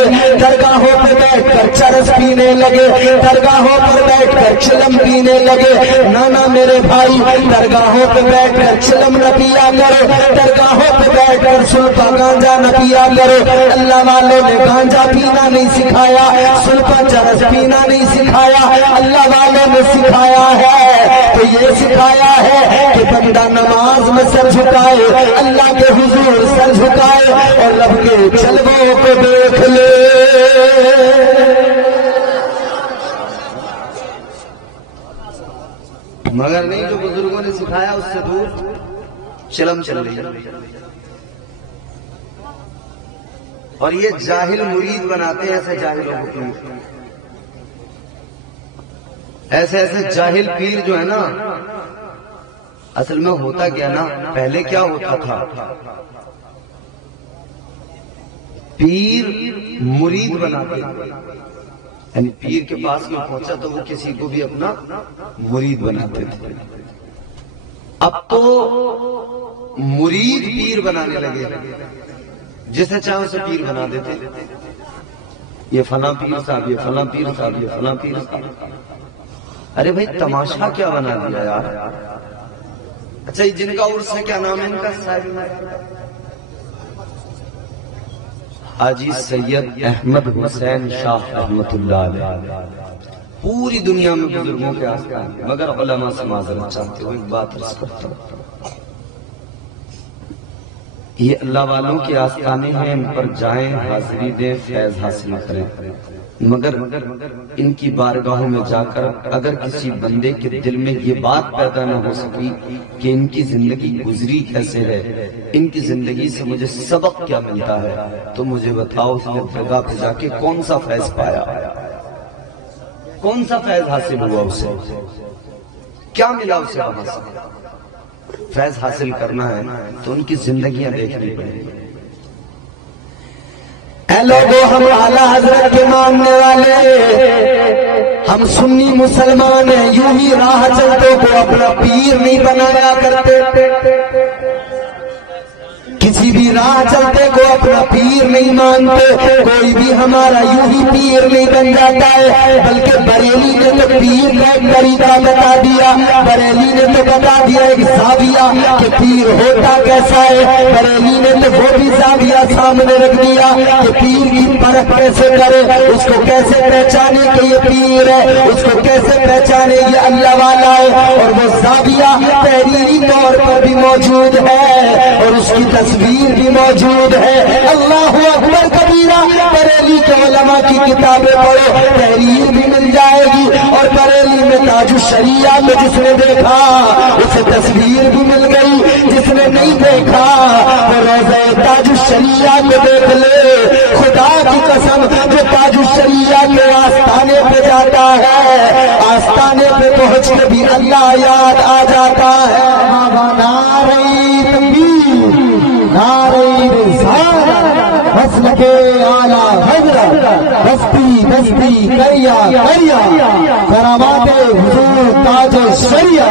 درگاہوں پہ بیٹھ کر چرس پینے لگے، درگاہوں پر بیٹھ کر چلم پینے لگے۔ نانا میرے بھائی، درگاہوں پہ بیٹھ کر چلم نہ پیا کرو، درگاہوں پہ بیٹھ کر سلفا گانجا نہ پیا کرو۔ اللہ والوں نے گانجا پینا نہیں سکھایا، سلفا چرس پینا نہیں سکھایا، اللہ والوں نے سکھایا ہے تو یہ سکھایا ہے کہ بندہ نماز میں سر جھکائے، اللہ کے حضور سر جھکائے اور رب کے جلووں کو دیکھ لے۔ مگر نہیں، جو بزرگوں نے سکھایا اس سے دور چلم چل رہی ہے، اور یہ جاہل مرید بناتے ہیں ایسے جاہلوں کو پیر، ایسے جاہل پیر جو ہے نا، اصل میں ہوتا کیا نا، پہلے کیا ہوتا تھا، پیر مرید بناتے، یعنی پیر کے پاس میں پہنچا تو وہ کسی کو بھی اپنا مرید بناتے تھے۔ اب تو مرید پیر بنانے لگے، جسے چاہے اسے پیر بنا دیتے، یہ فلاں پیر صاحب، یہ فلاں پیر صاحب، یہ فلاں پیر صاحب۔ ارے بھائی تماشا کیا بنا دیا یار۔ اچھا جن کا عرس ہے کیا نام ہے ان کا؟ صاحب حاجی سید احمد حسین شاہ رحمت اللہ علیہ۔ پوری دنیا میں بزرگوں کے آستان ہیں، مگر علماء سے معذرت چاہتے ہوئے ایک بات عرض کرتا ہوں، یہ اللہ والوں کے آستانے ہیں، ان پر جائیں، حاضری دیں، فیض حاصل کریں، مگر ان کی بارگاہوں میں جا کر اگر کسی بندے کے دل میں یہ بات پیدا نہ ہو سکی کہ ان کی زندگی گزری کیسے ہے، ان کی زندگی سے مجھے سبق کیا ملتا ہے، تو مجھے بتاؤ اس نے درگاہ پہ جا کے کون سا فیض پایا، کون سا فیض حاصل ہوا، اسے کیا ملا، اسے وہاں سے فیض حاصل کرنا ہے تو ان کی زندگیاں دیکھنی پڑیں گی۔ اے لوگوں، ہم اعلیٰ حضرت کے ماننے والے، ہم سنی مسلمان ہیں، یوں ہی راہ چلتے کو اپنا پیر نہیں بنایا کرتے، کسی بھی راہ چلتے کو اپنا پیر نہیں مانتے، کوئی بھی ہمارا یوں ہی پیر نہیں بن جاتا ہے، بلکہ بریلی نے تو پیر کا ایک طریقہ بتا دیا، بریلی نے تو بتا دیا ایک زاویہ کہ پیر ہوتا کیسا ہے، بریلی نے تو وہ بھی زاویہ سامنے رکھ دیا کہ پیر کی پرکھ کیسے کرے، اس کو کیسے پہچانے کہ یہ پیر ہے، اس کو کیسے پہچانے یہ اللہ والا ہے، اور وہ زاویہ تحریری طور پر بھی موجود ہے اور اس کی تصویر بھی موجود ہے۔ اللہ اکبر کبیرہ، بریلی کے علماء علماء کی کتابیں پڑھو تحریر بھی مل جائے گی، اور بریلی میں تاج الشریعہ میں جس نے دیکھا اسے تصویر بھی مل گئی، جس نے نہیں دیکھا وہ روضہ تاج الشریعہ کو دیکھ لے۔ خدا کی قسم جو تاج الشریعہ کے آستانے پہ جاتا ہے آستانے پہ پہنچ کے بھی اللہ یاد آ جاتا ہے۔ نعرہ تکبیر، نعرہ رسالت، مسلک اعلیٰ حضرت، دستی دستی کریا کریا کرامات حضور تاج الشریعہ،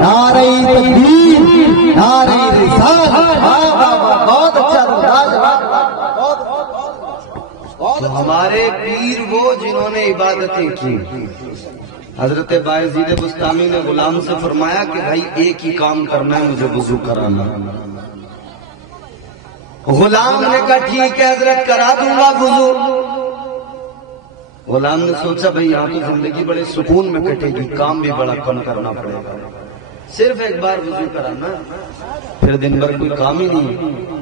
نعرہ تکبیر، نعرہ رسالت۔ بہت اچھا ہمارے پیر وہ جنہوں نے عبادتیں کی۔ حضرت بایزید بسطامی نے غلام سے فرمایا کہ بھائی ایک ہی کام کرنا ہے، مجھے وضو کرانا۔ غلام نے کہا ٹھیک ہے حضرت کرا دوں گا وضو۔ غلام نے سوچا بھائی یہاں تو زندگی بڑے سکون میں کٹے گی، کام بھی بڑا کم کرنا پڑے گا، صرف ایک بار وضو کرانا، پھر دن بھر کوئی کام ہی نہیں۔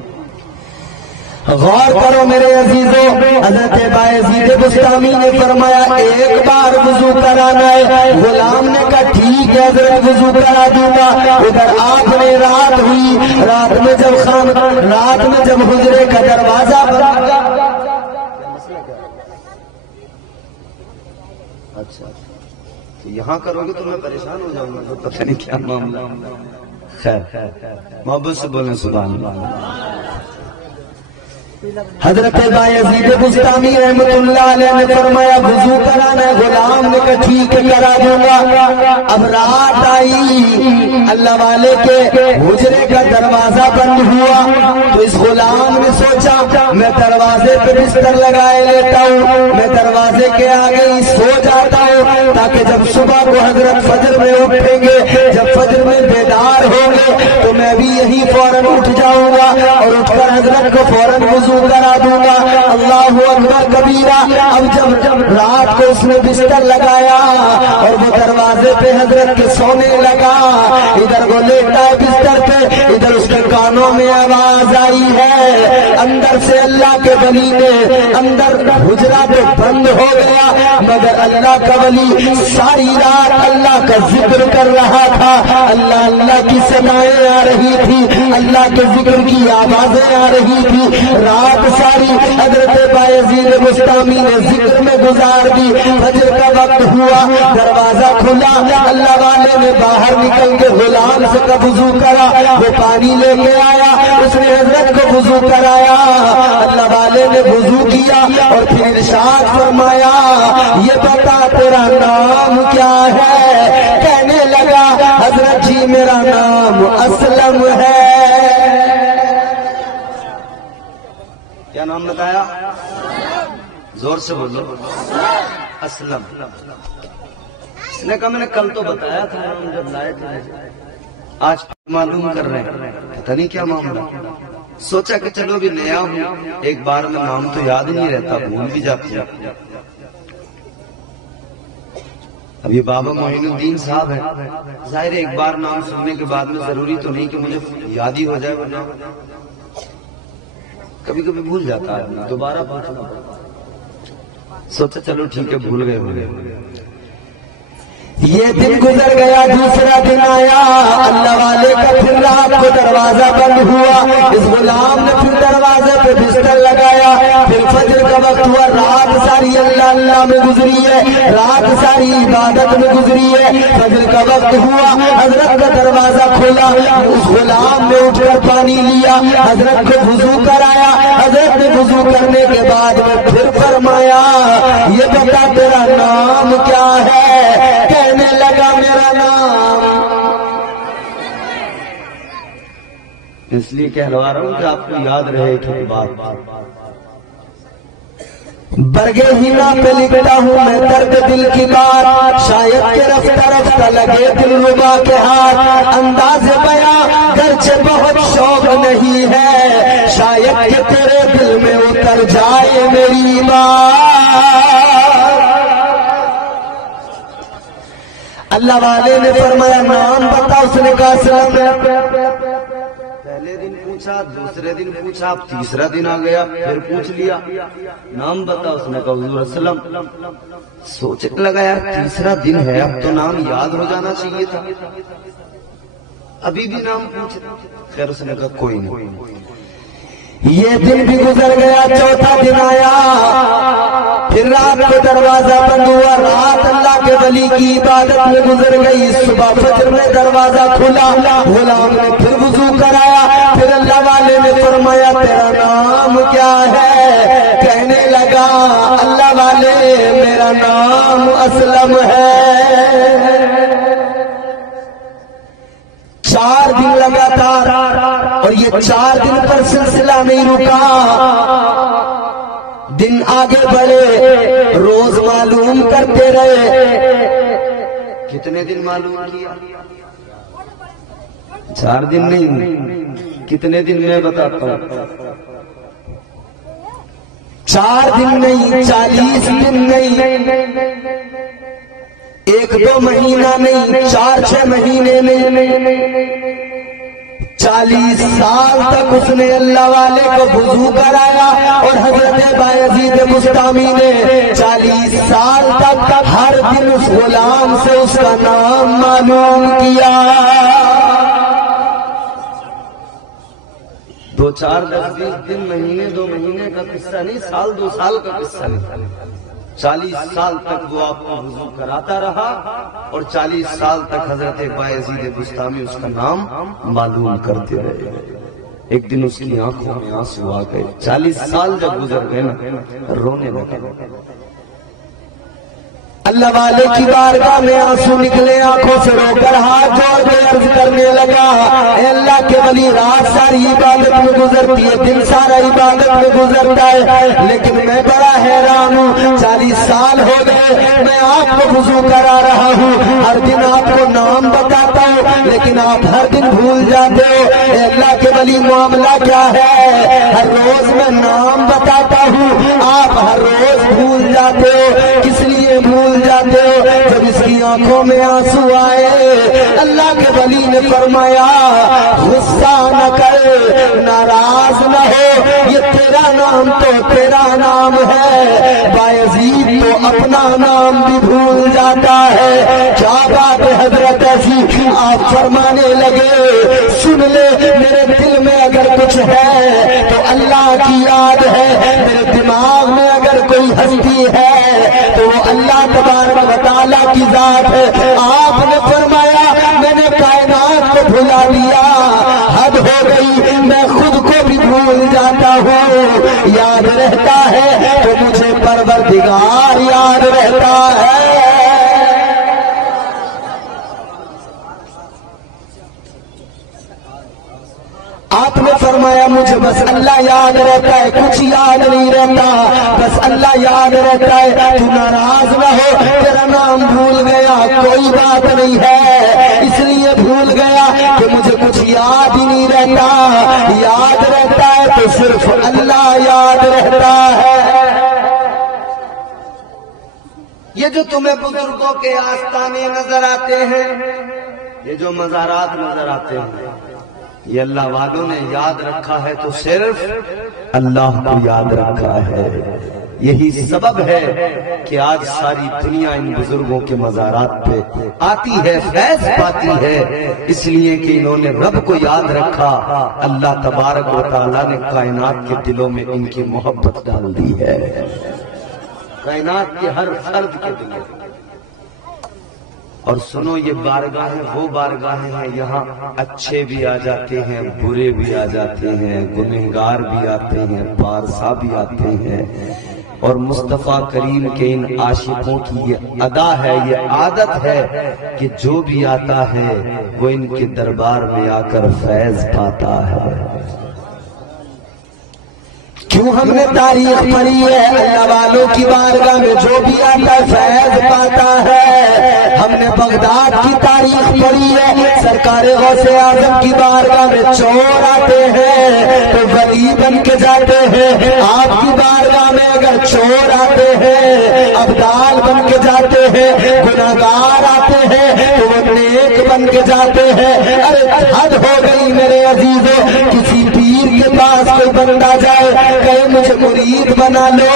غور کرو میرے عزیزو، حضرت بایزید بسطامی نے فرمایا ایک بار وضو کرانا ہے۔ غلام نے کہا ٹھیک ہے حضرت وضو کرا دوں گا۔ ادھر آخری رات ہوئی، رات میں جب حجرے کا دروازہ بند، اچھا یہاں کرو گے تو میں پریشان ہو جاؤں گا، تو پتہ نہیں کیا معاملہ۔ خیر محبت سے بولیں سبحان اللہ۔ حضرت بایزید بسطامی رحمت اللہ علیہ نے فرمایا وضو کرانا ہے۔ غلام نے کہا ٹھیک ہے کرا دوں گا۔ اب رات آئی، اللہ والے کے حجرے کا دروازہ بند ہوا تو اس غلام نے سوچا میں دروازے پہ بستر لگائے لیتا ہوں، میں دروازے کے آگے ہی سو جاتا ہوں تاکہ جب صبح کو حضرت فجر میں اٹھیں گے، جب فجر میں بیدار ہوں گے تو میں بھی یہی فوراً اٹھ جاؤں گا اور اٹھ کر حضرت کو فوراً وضو کرا دوں گا۔ اللہ اکبر کبیرہ۔ اب جب رات کو اس نے بستر لگایا اور وہ دروازے پہ حضرت کے سونے لگا، ادھر وہ لیٹا ہے بستر پہ، ادھر اس کے کانوں میں آواز آئی ہے اندر سے اللہ کے ولی نے، اندر حجرہ تو بند ہو گیا مگر اللہ کا ولی ساری رات اللہ کا ذکر کر رہا تھا۔ اللہ اللہ کی صدائیں آ رہی تھی، اللہ کے ذکر کی آوازیں آ رہی تھی۔ رات ساری حضرت بایزید بسطامی نے ذکر میں گزار دی۔ فجر کا وقت ہوا، دروازہ کھلا، اللہ والے نے باہر نکل کے غلام سے کا وضو کرا، وہ پانی لے کے آیا، اس نے حضرت کو وضو کرایا۔ اللہ والے نے وضو کیا اور پھر ارشاد فرمایا یہ بتا تیرا نام کیا ہے؟ کہنے لگا حضرت جی میرا نام اسلم ہے۔ کیا نام بتایا؟ زور سے بولو۔ اسلم۔ اس نے کہا میں نے کل تو بتایا تھا نام جب لائے تھے، آج معلوم کر رہے ہیں، پتہ نہیں کیا معاملہ۔ سوچا کہ چلو بھی نیا ہوں، ایک بار میں نام تو یاد نہیں رہتا، بھول بھی جاتی ہے۔ اب یہ بابا معین الدین صاحب ہیں، ظاہر ایک بار نام سننے کے بعد میں ضروری تو نہیں کہ مجھے یاد ہی ہو جائے، ورنہ کبھی کبھی بھول جاتا ہے، دوبارہ پوچھنا پڑتا۔ سوچا چلو ٹھیک ہے بھول گئے۔ یہ دن گزر گیا، دوسرا دن آیا، اللہ والے کا پھر رات کو دروازہ بند ہوا، اس غلام نے پھر دروازے پہ بستر لگایا، پھر فجر کا وقت ہوا، رات ساری اللہ اللہ میں گزری ہے، رات ساری عبادت میں گزری ہے۔ فجر کا وقت ہوا، حضرت کا دروازہ کھولا، اس غلام نے اٹھ کر پانی لیا، حضرت کو وضو کرایا، حضرت نے وضو کرنے کے بعد میں پھر فرمایا یہ بتا تیرا نام کیا ہے؟ کہنے لگا میرا نام، اس لیے کہلوا رہا ہوں کہ آپ کو یاد رہے کہ بات برگے ہینا پہ لکھتا ہوں میں درد دل کی بات، شاید کہ رفتہ رفتہ لگے دل ربا کے ہاتھ، انداز بیاں گرچہ بہت شوق نہیں ہے، شاید کہ تیرے دل میں اتر جائے میری بات۔ اللہ والے نے فرمایا نام بتا، اس نے کہا اسلم۔ پہلے دن پوچھا، دوسرے دن پوچھا، تیسرا دن آ گیا، پھر پوچھ لیا نام بتا، اس نے کہا حضور اسلم۔ سوچنے لگا یار تیسرا دن ہے، اب تو نام یاد ہو جانا چاہیے تھا، ابھی بھی نام پوچھ، خیر اس نے کہا کوئی نہیں۔ یہ دن بھی گزر گیا، چوتھا دن آیا، پھر رات کو دروازہ بند ہوا، رات اللہ کے ولی کی عبادت میں گزر گئی، صبح فجر میں دروازہ کھلا، غلام نے پھر وضو کرایا، پھر اللہ والے نے فرمایا تیرا نام کیا ہے؟ کہنے لگا اللہ والے میرا نام اسلم ہے۔ 4 دن لگاتار، اور یہ 4 دن پر سلسلہ نہیں رکا، دن آگے بڑھے، روز معلوم کرتے رہے۔ کتنے دن معلوم کیا؟ 4 دن نہیں، کتنے دن میں بتاتا ہوں، 4 دن نہیں، 40 دن نہیں، 1-2 مہینہ نہیں، 4-6 مہینے نہیں، 40 سال تک اس نے اللہ والے کو وضو کرایا، اور حضرت بایزید بسطامی نے 40 سال تک ہر دن اس غلام سے اس کا نام معلوم کیا۔ 2, 4, 10, 20 دن، مہینے 2 مہینے کا قصہ نہیں، سال 2 سال کا قصہ نہیں، 40 سال تک وہ آپ کو وضو کراتا رہا، اور 40 سال تک حضرت بایزید بسطامی اس کا نام معلوم کرتے رہے۔ ایک دن اس کی آنکھوں میں آنسو آ گئے، 40 سال جب گزر گئے نا، رونے لگے۔ اللہ والے کی بارگاہ میں آنسو نکلے، آنکھوں سے رو کر ہاتھ جوڑ کے عرض کرنے لگا اے اللہ کے ولی، رات ساری عبادت میں گزرتی ہے، دن سارا عبادت میں گزرتا ہے، لیکن میں بڑا حیران ہوں، 40 سال ہو گئے میں آپ کو وضو کرا رہا ہوں، ہر دن آپ کو نام بتاتا ہوں، لیکن آپ ہر دن بھول جاتے ہو۔ اے اللہ کے ولی معاملہ کیا ہے؟ ہر روز میں نام بتاتا ہوں، آپ ہر روز بھول جاتے ہو، کس لیے بھول جاتے ہو؟ جب اس کی آنکھوں میں آنسو آئے، اللہ کے ولی نے فرمایا غصہ نہ کر، ناراض نہ ہو، یہ تیرا نام تو تیرا نام ہے، بایزید تو اپنا نام بھی بھول جاتا ہے۔ کیا بات ہے حضرت ایسی؟ آپ فرمانے لگے سن لے، میرے دل میں اگر کچھ ہے تو اللہ کی یاد ہے، میرے دماغ میں اگر کوئی ہستی ہے تو وہ اللہ تبارک و تعالیٰ کی ذات ہے۔ آپ نے فرمایا میں نے کائنات کو بھلا دیا، حد ہو گئی، میں خود کو بھی بھول جاتا ہوں، یاد رہتا ہے تو مجھے پروردگار یاد رہتا ہے۔ آپ نے فرمایا مجھے بس اللہ یاد رہتا ہے، کچھ یاد نہیں رہتا، بس اللہ یاد رہتا ہے، تو ناراض نہ ہو، تیرا نام بھول گیا کوئی بات نہیں ہے، اس لیے بھول گیا کہ مجھے کچھ یاد ہی نہیں رہتا، یاد رہتا ہے تو صرف اللہ یاد رہتا ہے۔ یہ جو تمہیں بزرگوں کے آستانے نظر آتے ہیں، یہ جو مزارات نظر آتے ہیں، یہ اللہ والوں نے یاد رکھا ہے تو صرف اللہ کو یاد رکھا ہے۔ یہی سبب ہے کہ آج ساری دنیا ان بزرگوں کے مزارات پہ آتی ہے، فیض پاتی ہے، اس لیے کہ انہوں نے رب کو یاد رکھا، اللہ تبارک و تعالیٰ نے کائنات کے دلوں میں ان کی محبت ڈال دی ہے، کائنات کے ہر فرد کے دلوں میں۔ اور سنو، یہ بارگاہیں وہ بارگاہیں ہیں، یہاں اچھے بھی آ جاتے ہیں، برے بھی آ جاتے ہیں، گنہگار بھی آتے ہیں، پارسا بھی آتے ہیں، اور مصطفیٰ کریم کے ان عاشقوں کی یہ ادا ہے، یہ عادت ہے کہ جو بھی آتا ہے وہ ان کے دربار میں آ کر فیض پاتا ہے۔ کیوں ہم نے تاریخ پڑھی ہے، اللہ والوں کی بارگاہ میں جو بھی آتا ہے فیض پاتا ہے۔ ہم نے بغداد کی تاریخ پڑھی ہے، سرکار غوث اعظم کی بارگاہ میں چور آتے ہیں تو ولی بن کے جاتے ہیں، آپ کی بارگاہ میں اگر چور آتے ہیں ابدال بن کے جاتے ہیں، گنہگار آتے ہیں تو وہ نیک بن کے جاتے ہیں۔ ارے حد ہو گئی میرے عزیزوں، کسی بھی مجھے مرید بنا لو،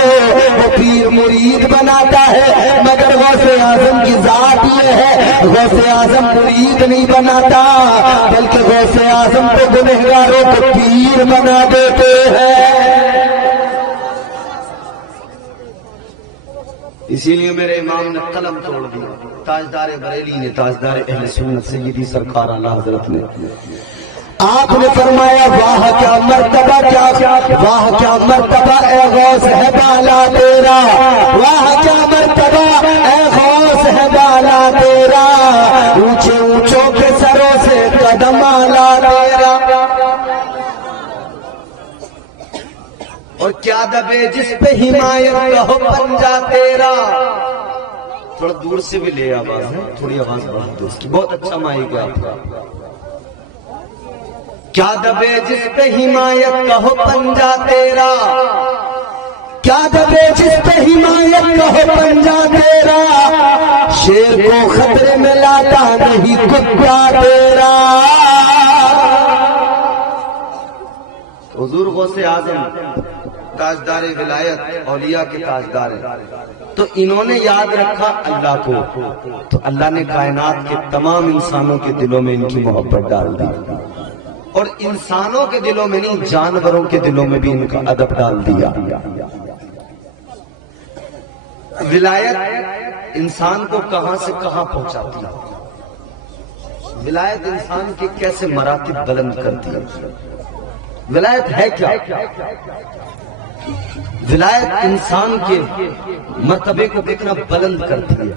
وہ پیر مرید بناتا ہے، مگر غوث اعظم کی ذات یہ ہے، غوث اعظم مرید نہیں بناتا بلکہ غوث اعظم کو گنہگاروں کو پیر بنا دیتے ہیں۔ اسی لیے میرے امام نے قلم توڑ دیا، تاجدار بریلی نے، تاجدار اہل سنت سیدی سرکار اعلی حضرت نے۔ آپ نے فرمایا واہ کیا مرتبہ، واہ کیا مرتبہ اے غوث ہے بالا تیرا، واہ کیا مرتبہ اے غوث ہے بالا تیرا، اونچے اونچوں کے سروں سے قدم آلا تیرا۔ اور کیا دبے جس پہ حمایت کہو پنجا تیرا۔ تھوڑا دور سے بھی لے آواز ہے، تھوڑی آواز بڑھا دو اس کی، بہت اچھا مائک ہے آپ کا۔ کیا دبے جس پہ حمایت کہو پنجا تیرا، کیا دبے جس پہ حمایت کہو پنجا تیرا، شیر کو خطرے میں لاتا نہیں کتا تیرا۔ حضور غوث اعظم تاجدار ولایت، اولیاء کے تاجدار ہیں، تو انہوں نے یاد رکھا اللہ کو، تو اللہ نے کائنات کے تمام انسانوں کے دلوں میں ان کی محبت ڈال دی، اور انسانوں کے دلوں میں نہیں، جانوروں کے دلوں میں بھی ان کا ادب ڈال دیا۔ ولایت انسان کو کہاں سے کہاں پہنچاتی ہے، ولایت انسان کے کیسے مراتب بلند کرتی ہے۔ ولایت ہے کیا؟ ولایت انسان کے مرتبے کو کتنا بلند کرتی ہے۔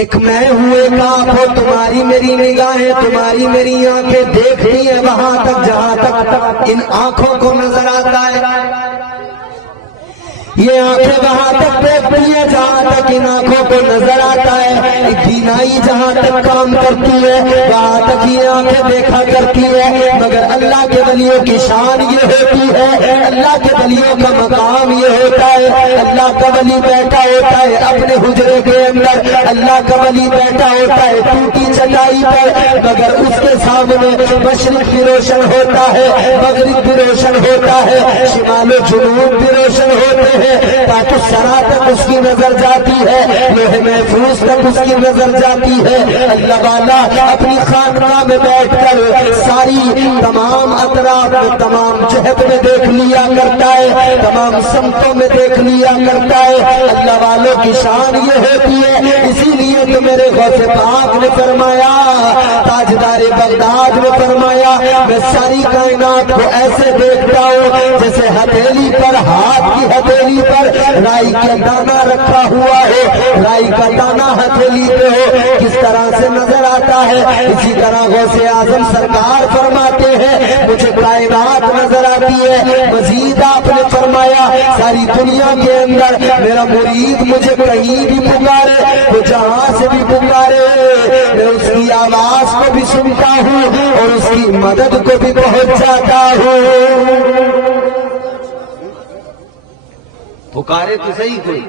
ایک میں ہوں ایک آپ ہو، تمہاری میری نگاہیں، تمہاری میری آنکھیں دیکھتی ہیں وہاں تک جہاں تک ان آنکھوں کو نظر آتا ہے، یہ آنکھیں وہاں تک دیکھتی ہیں جہاں تک ان آنکھوں کو نظر آتا ہے، بینائی جہاں تک کام کرتی ہے وہاں تک یہ آنکھیں دیکھا کرتی ہے، مگر اللہ کے ولیوں کی شان یہ ہوتی ہے، اللہ کے ولیوں کا مقام یہ ہوتا ہے، اللہ کا ولی بیٹھا ہوتا ہے اپنے حجرے کے اندر، اللہ کا ولی بیٹھا ہوتا ہے ٹوٹی چٹائی پر، مگر اس کے سامنے مشرق بھی روشن ہوتا ہے، مغرب بھی روشن ہوتا ہے، شمال و جنوب بھی روشن ہوتے ہیں، تاکہ سرا تک اس کی نظر جاتی ہے، لوح محفوظ تک اس کی نظر جاتی ہے۔ اللہ والا اپنی خانقاہ میں بیٹھ کر ساری تمام اطراف میں، تمام جہت میں دیکھ لیا کرتا ہے، تمام سمتوں میں دیکھ لیا کرتا ہے۔ اللہ والوں کی شان یہ ہوتی ہے، اسی لیے تو میرے غوث پاک نے فرمایا، تاجدار بغداد نے فرمایا، میں ساری کائنات کو ایسے دیکھتا ہوں جیسے ہتھیلی پر، ہاتھ کی ہتھیلی پر رائی کا دانہ رکھا ہوا ہے، رائی کا دانہ ہتھیلی پہ ہو کس طرح سے نظر آتا ہے، اسی طرح غوث اعظم سرکار فرماتے ہیں مجھے کائنات نظر آتی ہے۔ مزید آپ نے فرمایا ساری دنیا کے اندر میرا مرید مجھے کہیں بھی پکارے، وہ جہاں سے بھی پکارے، میں اس کی آواز کو بھی سنتا ہوں اور اس کی مدد کو بھی پہنچ جاتا ہوں۔ پکارے تو صحیح، کوئی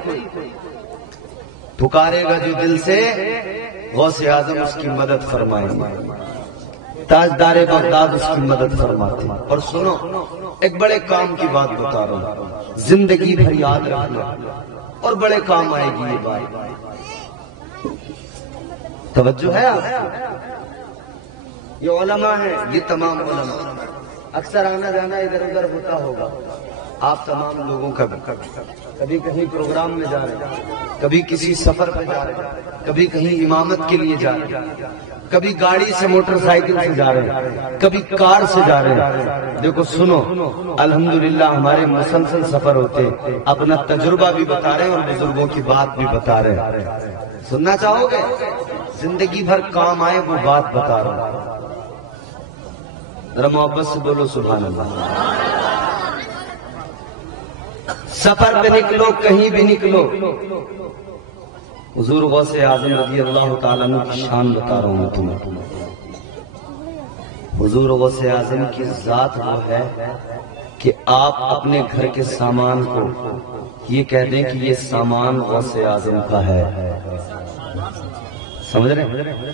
پکارے گا جو دل سے، غوث اعظم اس کی مدد فرمائیں گے، تاجدار بغداد اس کی مدد فرماتے ہیں۔ اور سنو، ایک بڑے کام کی بات بتا رہا ہوں، زندگی بھر یاد رکھنا اور بڑے کام آئے گی یہ بات۔ توجہ ہے آپ کو؟ یہ علماء ہیں، یہ تمام علماء، اکثر آنا جانا ادھر ادھر ہوتا ہوگا، آپ تمام لوگوں کا کبھی کہیں پروگرام میں جا رہے ہیں، کبھی کسی سفر پہ جا رہے ہیں، کبھی کہیں امامت کے لیے جا رہے ہیں، کبھی گاڑی سے موٹر سائیکل سے جا رہے ہیں، کبھی کار سے جا رہے ہیں۔ دیکھو سنو، الحمدللہ ہمارے مسلسل سفر ہوتے، اپنا تجربہ بھی بتا رہے ہیں اور بزرگوں کی بات بھی بتا رہے ہیں۔ سننا چاہو گے؟ زندگی بھر کام آئے وہ بات بتا رہا ہوں، ذرا محبت سے بولو سبحان اللہ۔ سفر پہ نکلو، کہیں بھی نکلو، حضور غوث اعظم رضی اللہ تعالیٰ عنہ کی شان بتا رہا ہوں تمہیں۔ حضور غوث اعظم کی ذات وہ ہے کہ آپ اپنے گھر کے سامان کو یہ کہہ دیں کہ یہ سامان غوث اعظم کا ہے، سمجھ رہے ہیں؟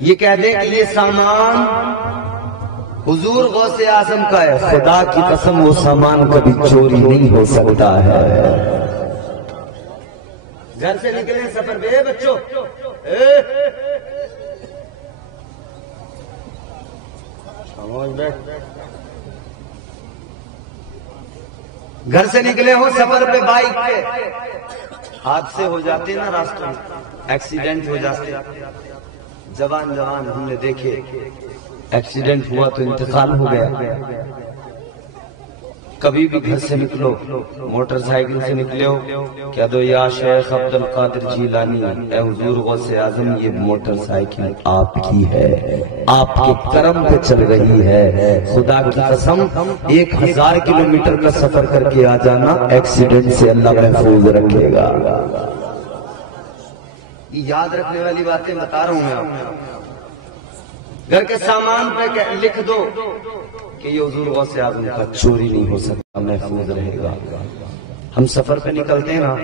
یہ کہہ دیں کہ یہ سامان حضور غوث اعظم کا ہے، خدا کی قسم وہ سامان کبھی چوری نہیں ہو سکتا ہے۔ گھر سے نکلے سفر پہ، بچوں گھر سے نکلے ہو سفر پہ بائک پہ، حادثے ہو جاتے نا راستوں میں، ایکسیڈنٹ ہو جاتے، جوان ہم نے دیکھے ایکسیڈنٹ ہوا تو انتقال ہو گیا۔ کبھی بھی گھر سے نکلو، موٹر سائیکل سے نکلے ہو، کہہ دو یا شیخ عبد القادر جیلانی، اے حضور غوث اعظم یہ موٹر سائیکل آپ کی ہے، آپ کے کرم پہ چل رہی ہے، خدا کی قسم 1000 کلومیٹر کا سفر کر کے آ جانا، ایکسیڈنٹ سے اللہ محفوظ رکھے گا۔ یاد رکھنے والی باتیں بتا رہا ہوں میں آپ، گھر کے سامان پہ لکھ دو کہ یہ حضور غوث اعظم کا چوری نہیں ہو سکتا، محفوظ رہے گا۔ ہم سفر پہ نکلتے ہیں نا،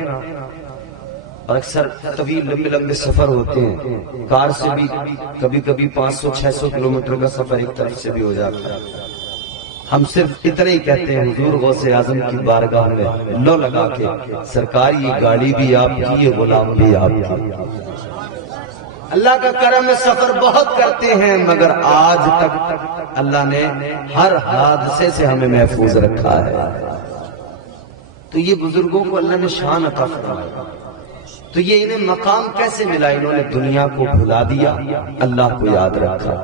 اور اکثر طویل لمبے سفر ہوتے ہیں، کار سے بھی کبھی 500-600 کلومیٹر کا سفر ایک طرف سے بھی ہو جاتا ہے۔ ہم صرف اتنا ہی کہتے ہیں حضور غوث اعظم کی بارگاہ میں لو لگا کے، سرکار یہ گاڑی بھی آپ کی، یہ غلام بھی آپ کی۔ اللہ کا کرم میں سفر بہت کرتے ہیں، مگر آج تک اللہ نے ہر حادثے سے ہمیں محفوظ رکھا ہے۔ تو یہ بزرگوں کو اللہ نے شان عطا فرمایا، تو یہ انہیں مقام کیسے ملا؟ انہوں نے دنیا کو بھلا دیا، اللہ کو یاد رکھا۔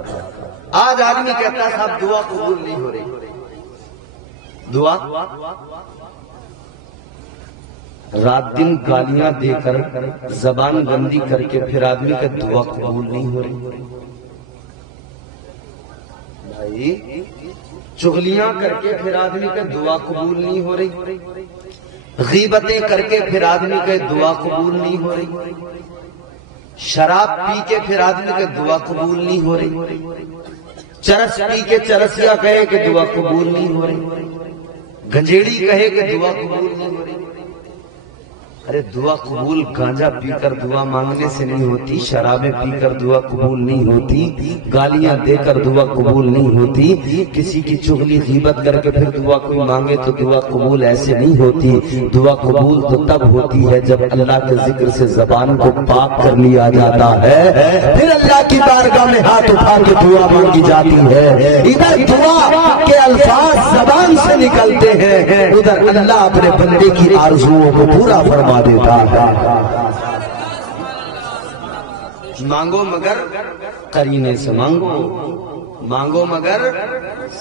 آج آدمی کہتا ہے صاحب دعا قبول نہیں ہو رہی، دعا رات دن گالیاں دے کر زبان گندی کر کے پھر آدمی کا دعا قبول نہیں ہو رہی، بھائی چغلیاں کر کے پھر آدمی کا دعا قبول نہیں ہو رہی، غیبتیں کر کے پھر آدمی کا دعا قبول نہیں ہو رہی، شراب پی کے پھر آدمی کا دعا قبول نہیں ہو رہی، چرس پی کے چرسیا کہے کہ دعا قبول نہیں ہو رہی، گنجیڑی کہے کہ دعا قبول نہیں ہو رہی۔ ارے دعا قبول گانجا پی کر دعا مانگنے سے نہیں ہوتی، شرابیں پی کر دعا قبول نہیں ہوتی، گالیاں دے کر دعا قبول نہیں ہوتی، کسی کی چغلی غیبت کر کے پھر دعا کوئی مانگے تو دعا قبول ایسے نہیں ہوتی۔ دعا قبول تو تب ہوتی ہے جب اللہ کے ذکر سے زبان کو پاک کر لیا جاتا ہے، پھر اللہ کی بارگاہ میں ہاتھ اٹھا کے دعا مانگی جاتی ہے۔ ادھر دعا کے الفاظ زبان سے نکلتے ہیں، ادھر اللہ اپنے بندے کی آرزوؤں کو پورا فرما دیتا ہے۔ مانگو مگر قرینے سے مانگو، مانگو مگر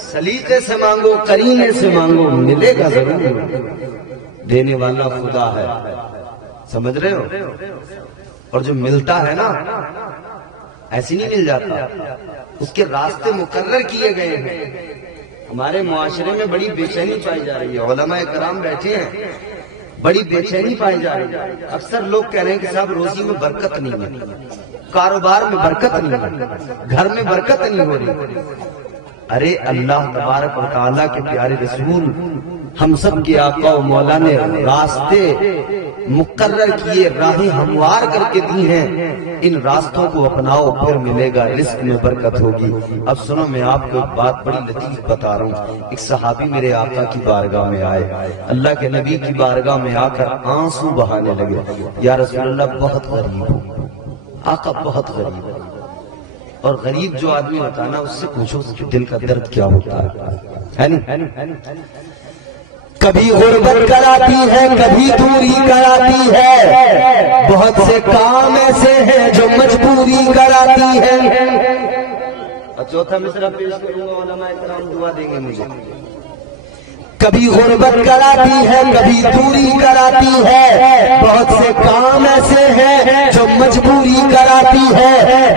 سلیقے سے مانگو، قرینے سے مانگو، ملے گا ضرور، دینے والا خدا ہے، سمجھ رہے ہو؟ اور جو ملتا ہے نا ایسی نہیں مل جاتا، اس کے راستے مقرر کیے گئے ہیں۔ ہمارے معاشرے میں بڑی بے چینی پائی جا رہی ہے، علماء کرام بیٹھے ہیں، بڑی بے چینی پائی جا رہی ہے۔ اکثر لوگ کہہ رہے ہیں کہ صاحب روزی میں برکت نہیں ہے، کاروبار میں برکت نہیں ہے، گھر میں برکت نہیں ہو رہی۔ ارے اللہ تبارک و تعالیٰ کے پیارے رسول ہم سب کے آقا و مولا نے راستے مقرر کیے، راہیں ہموار کر کے دی ہیں، ان راستوں کو اپناؤ پھر ملے گا، رزق میں برکت ہوگی۔ اب سنو میں آپ کو ایک بات بڑی لطیف بتا رہا ہوں۔ ایک صحابی میرے آقا کی بارگاہ میں آئے، اللہ کے نبی کی بارگاہ میں آ کر آنسو بہانے لگے، یا رسول اللہ بہت غریب ہوں، آقا بہت غریب ہوں۔ اور غریب جو آدمی ہوتا ہے نا اس سے پوچھو اس کے دل کا درد کیا ہوتا ہے نہیں؟ کبھی غربت کراتی ہے، کبھی دوری کراتی ہے، بہت سے کام ایسے ہیں جو مجبوری کراتی ہے۔ اور چوتھا مصرع پیش کروں گا، علماء کرام دعا دیں گے مجھے۔ کبھی غربت کراتی ہے، کبھی دوری کراتی ہے، بہت سے کام ایسے ہیں جو مجبوری کراتی ہے۔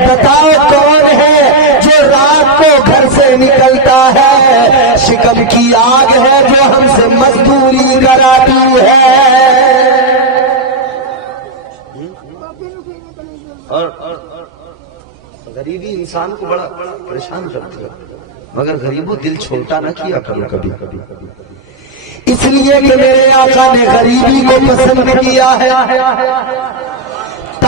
بتاؤ کون ہے جو رات کو گھر سے نکلتا ہے، شکم کی آگ ہے جو ہم سے مزدوری کراتی ہے۔ اور غریبی انسان کو بڑا پریشان کرتی ہے، مگر غریبوں دل چھوٹا نہ کیا کرو کبھی، اس لیے کہ میرے آقا نے غریبی کو پسند کیا ہے۔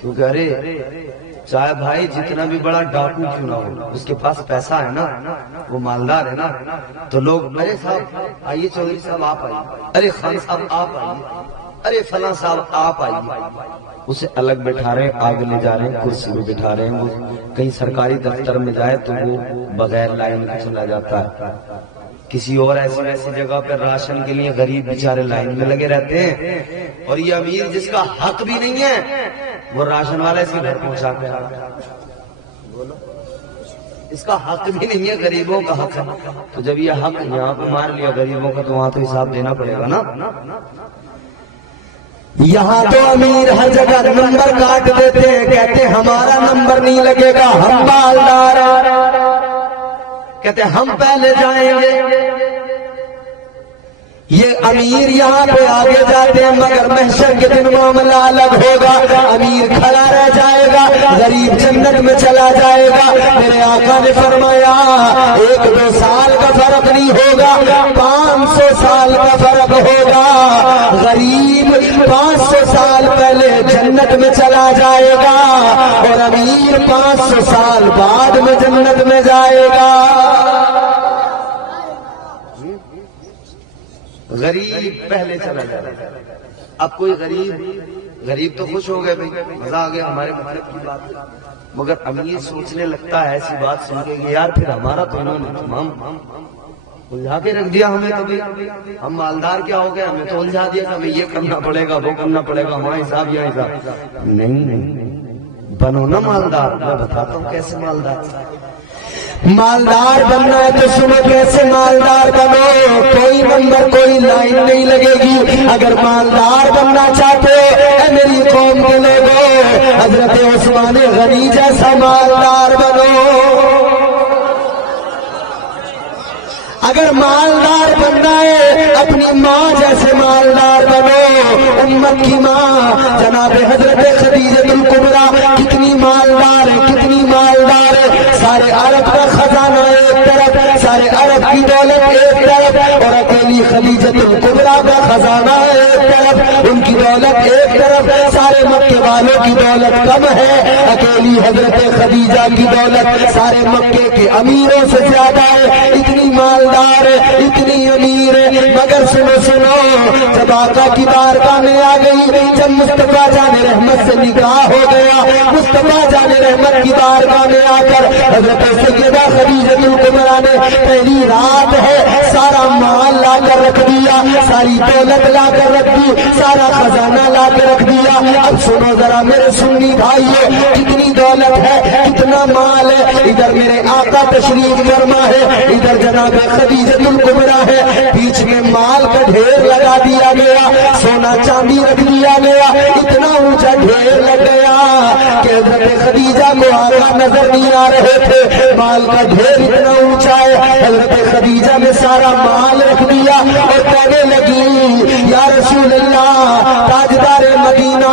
کیونکہ ارے چاہے بھائی جتنا بھی بڑا ڈاکو کیوں نہ ہو، اس کے پاس پیسہ ہے نا، وہ مالدار ہے نا، تو لوگ ارے صاحب آئیے، چودھری صاحب آپ آئیے، ارے خان صاحب آپ آئیے، ارے فلاں صاحب آپ آئیے، اسے الگ بٹھا رہے ہیں، آگے لے جا رہے ہیں، کرسی میں بٹھا رہے ہیں۔ وہ کہیں سرکاری دفتر میں جائے تو وہ بغیر لائن میں چلا جاتا ہے، کسی اور ایسی جگہ پر راشن کے لیے غریب بیچارے لائن میں لگے رہتے ہیں، اور یہ امیر جس کا حق بھی نہیں ہے وہ راشن والا اس کے گھر پہنچا کے بولو اس کا حق بھی نہیں ہے، غریبوں کا حق ہے۔ تو جب یہ حق یہاں پہ مار لیا غریبوں کا تو وہاں تو حساب دینا پڑے گا نا۔ یہاں تو امیر ہر جگہ نمبر کاٹ دیتے ہیں، کہتے ہیں ہمارا نمبر نہیں لگے گا، ہم مالدار کہتے ہیں ہم پہلے جائیں گے۔ یہ امیر یہاں پہ آگے جاتے ہیں، مگر محشر کے دن معاملہ الگ ہوگا، امیر کھڑا رہ جائے گا، غریب جنت میں چلا جائے گا۔ میرے آقا نے فرمایا 1-2 سال کا فرق نہیں ہوگا، 500 سال کا فرق ہوگا۔ غریب 500 سال پہلے جنت میں چلا جائے گا اور امیر 500 سال بعد میں جنت میں جائے گا۔ غریب پہلے چلا جاتا ہے۔ اب کوئی غریب تو خوش ہو گئے بھائی، مزہ آ گیا ہمارے مطلب کی بات، مگر امیر سوچنے لگتا ہے ایسی بات سن کے کہ یار پھر ہمارا تو انہوں نے تمام الجھا کے رکھ دیا ہمیں، تو بھائی ہم مالدار کیا ہو گئے، ہمیں تو الجھا دیا کہ ہمیں یہ کرنا پڑے گا وہ کرنا پڑے گا، وہاں حساب یہ حساب نہیں، بنو نا مالدار۔ میں بتاتا ہوں کیسے مالدار بننا ہے تو سنو کیسے مالدار بنو، کوئی نمبر کوئی لائن نہیں لگے گی۔ اگر مالدار بننا چاہتے اے میری قوم کے لوگوں، حضرت عثمان غنی جیسا مالدار بنو۔ اگر مالدار بننا ہے اپنی ماں جیسے مالدار بنو، امت کی ماں جناب حضرت خدیجہ الکبریٰ کتنی مالدار ہے، کتنی مالدار ہے۔ سارے عرب کا خزانہ ایک طرف، سارے عرب کی دولت ایک طرف، اور اکیلی خدیجہ الکبریٰ کا خزانہ ایک طرف، ان کی دولت ایک طرف، سارے مکے والوں کی دولت کم ہے، اکیلی حضرت خدیجہ کی دولت سارے مکے کے امیروں سے زیادہ ہے۔ اتنی مالدار ہے، اتنی امیر ہے، مگر سنو جب آقا کی بارگاہ میں آ گئی، جب مصطفیٰ جان رحمت سے نکاح ہو گیا، مصطفیٰ جان رحمت کی بارگاہ میں آ کر حضرت سیدہ خدیجہ الکبریٰ نے پہلی رات ہے سارا مال لا کر رکھ دیا، ساری دولت لا کر رکھ دی، سارا خزانہ لا کے رکھ دیا۔ اب سنو ذرا میرے سنی بھائیو، کتنی دولت ہے، کتنا مال ہے، ادھر میرے آقا تشریف فرما ہے، ادھر جناب خدیجہ الکبریٰ ہے، بیچ میں مال کا ڈھیر لگا دیا گیا، سونا چاندی رکھ دیا گیا، اتنا اونچا ڈھیر لگ گیا کہ حضرت خدیجہ کو آقا نظر نہیں آ رہے تھے، مال کا ڈھیر اتنا اونچا ہے۔ حضرت خدیجہ نے سارا مال رکھ دیا اور کہنے لگی یا رسول اللہ، تاجدار مدینہ،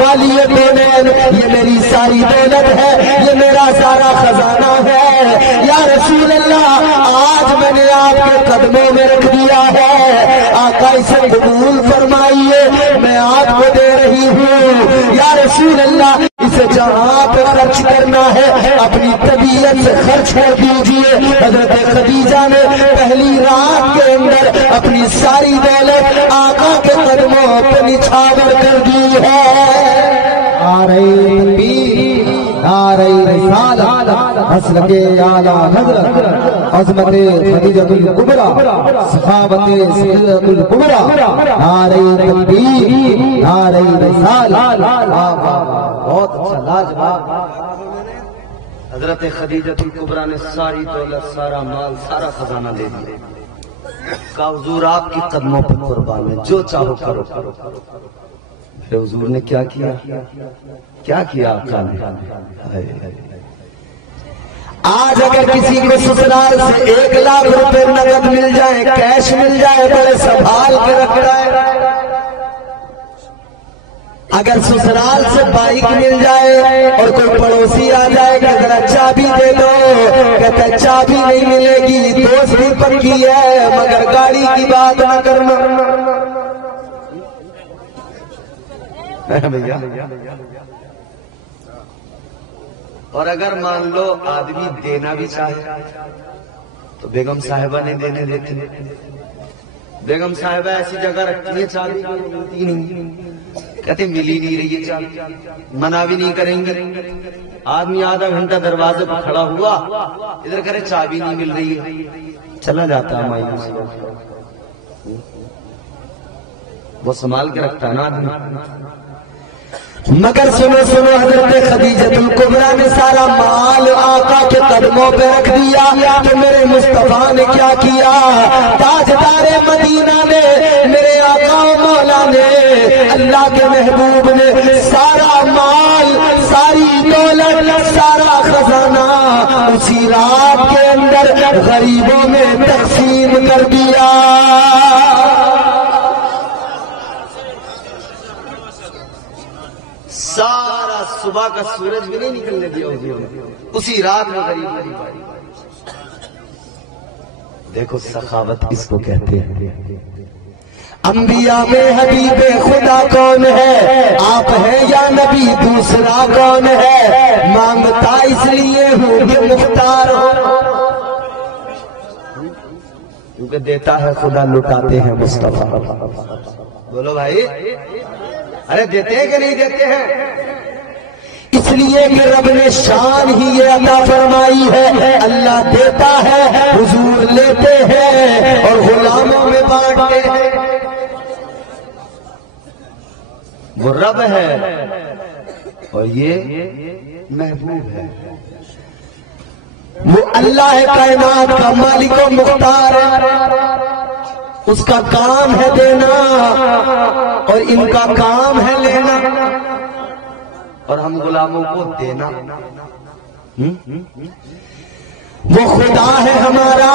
والی کونین، یہ میری ساری دولت ہے، یہ میرا سارا خزانہ ہے، یا رسول اللہ آج میں نے آپ کے قدموں میں رکھ دیا ہے، آقا اسے قبول فرمائیے، میں آپ کو دے رہی ہوں، یا رسول اللہ اسے جہاں پہ خرچ کرنا ہے اپنی طبیعت سے خرچ کر دیجئے۔ حضرت خدیجہ نے پہلی رات کے اندر اپنی ساری دولت آقا کے قدموں پہ نچھاور کر دی ہے۔ آ رہی تکبیر، آ رہی رسالت، مسلک اعلیٰ حضرت عظمت خدیجہ الکبریٰ، سخاوت سیدہ الکبریٰ، آ رہی تکبیر، آ رہی رسالت۔ بہت اچھا، لاجواب۔ حضرت خدیجہ الکبریٰ نے ساری دولت، سارا مال، سارا خزانہ دے دیا، کہا حضور آپ کی قدموں پر قربان ہے، جو چاہو کرو۔ میرے حضور نے کیا کیا آقا نے؟ آج اگر کسی کو سسرال سے 1 لاکھ روپے نقد مل جائے، کیش مل جائے، بڑے سنبھال کے رکھتا ہے۔ اگر سسرال سے بائک مل جائے اور کوئی پڑوسی آ جائے کہ ذرا چابی دے دو، کہتا ہے چابی نہیں ملے گی، دوست بھی پکی ہے مگر گاڑی کی بات نہ کرنا۔ اور اگر مان لو آدمی دینا بھی چاہے تو بیگم صاحبہ نہیں دینے دیتی. بیگم صاحبہ ایسی جگہ رکھتی ہے چابی ملتی نہیں, کہتے ملی نہیں رہی ہے چابی, منع بھی نہیں کریں گے. آدمی آدھا گھنٹہ دروازے پر کھڑا ہوا, ادھر کرے چابی نہیں مل رہی ہے, چلا جاتا ہے مایوس. وہ سنبھال کے رکھتا ہے نا آدمی. مگر سنو سنو, حضرت خدیجۃ الکبریٰ نے سارا مال آقا کے قدموں پہ رکھ دیا. تو میرے مصطفیٰ نے کیا کیا؟ تاجدار مدینہ نے, میرے آقا و مولا نے, اللہ کے محبوب نے سارا مال, ساری دولت, سارا خزانہ اسی رات کے اندر غریبوں میں تقسیم کر دیا. سارا صبح کا سورج بھی نہیں نکلنے دیا اسی رات میں غریب. دیکھو سخاوت اس کو کہتے ہیں. انبیاء میں حبیب خدا کون ہے؟ آپ ہیں یا نبی دوسرا کون ہے؟ مانگتا اس لیے ہوں کہ مختار ہو, کیونکہ دیتا ہے خدا, لٹاتے ہیں مصطفیٰ. بولو بھائی, ارے دیتے ہیں کہ نہیں دیتے ہیں؟ اس لیے کہ رب نے شان ہی یہ عطا فرمائی ہے. اللہ دیتا ہے, حضور لیتے ہیں اور غلاموں میں بانٹتے ہیں. وہ رب ہے اور یہ محبوب ہے. وہ اللہ کائنات کا مالک و مختار ہے, اس کا کام ہے دینا اور ان کا کام ہے لینا, اور ہم غلاموں کو دینا. وہ خدا ہے ہمارا,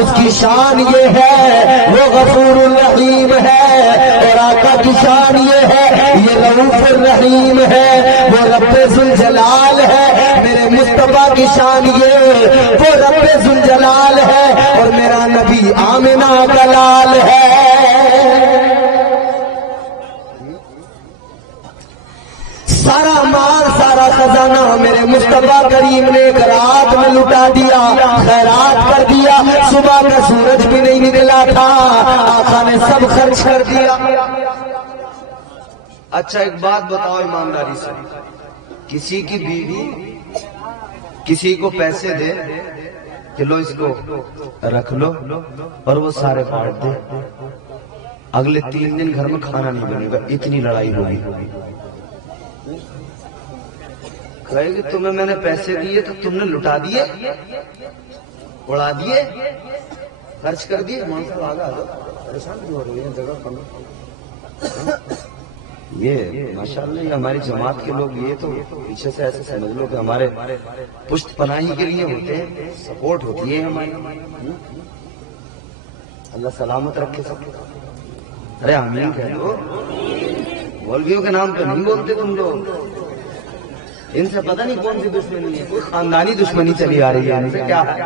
اس کی شان یہ ہے وہ غفور الرحیم ہے, اور آقا کی شان یہ ہے یہ رؤوف الرحیم ہے, وہ رب ذوالجلال ہے. میرے مصطفیٰ کی شان یہ وہ رب ذوالجلال ہے, اور میرا نبی آمنہ کا لال ہے. سارا مال, سارا خزانہ میرے مصطفیٰ کریم نے ایک رات میں لٹا دیا, خیرات کر دیا. صبح کا سورج بھی نہیں نکلا تھا, آقا نے سب خرچ کر دیا. اچھا ایک بات بتاؤ ایمانداری سے, کسی کی بیوی کسی کو پیسے دے کہ لو اس کو رکھ لو, اور وہ سارے بانٹ دے, اگلے 3 دن گھر میں کھانا نہیں بنے گا, اتنی لڑائی ہوئی. کہے کہ تمہیں میں نے پیسے دیے تو تم نے لٹا دیے, اڑا دیے, خرچ کر دیے. پریشان کیوں ہو رہی ہے جگہ کم؟ یہ ماشاءاللہ یہ ہماری جماعت کے لوگ, یہ تو پیچھے سے ایسے سمجھ لو کہ ہمارے پشت پناہی کے لیے ہوتے ہیں, سپورٹ ہوتی ہے ہماری. اللہ سلامت رکھے سب. ارے آمین کہہ دو, مولویوں کے نام پہ نہیں بولتے تم لوگ. ان سے پتہ نہیں کون سی دشمنی ہے, کوئی خاندانی دشمنی چلی آ رہی ہے. ان سے کیا ہے؟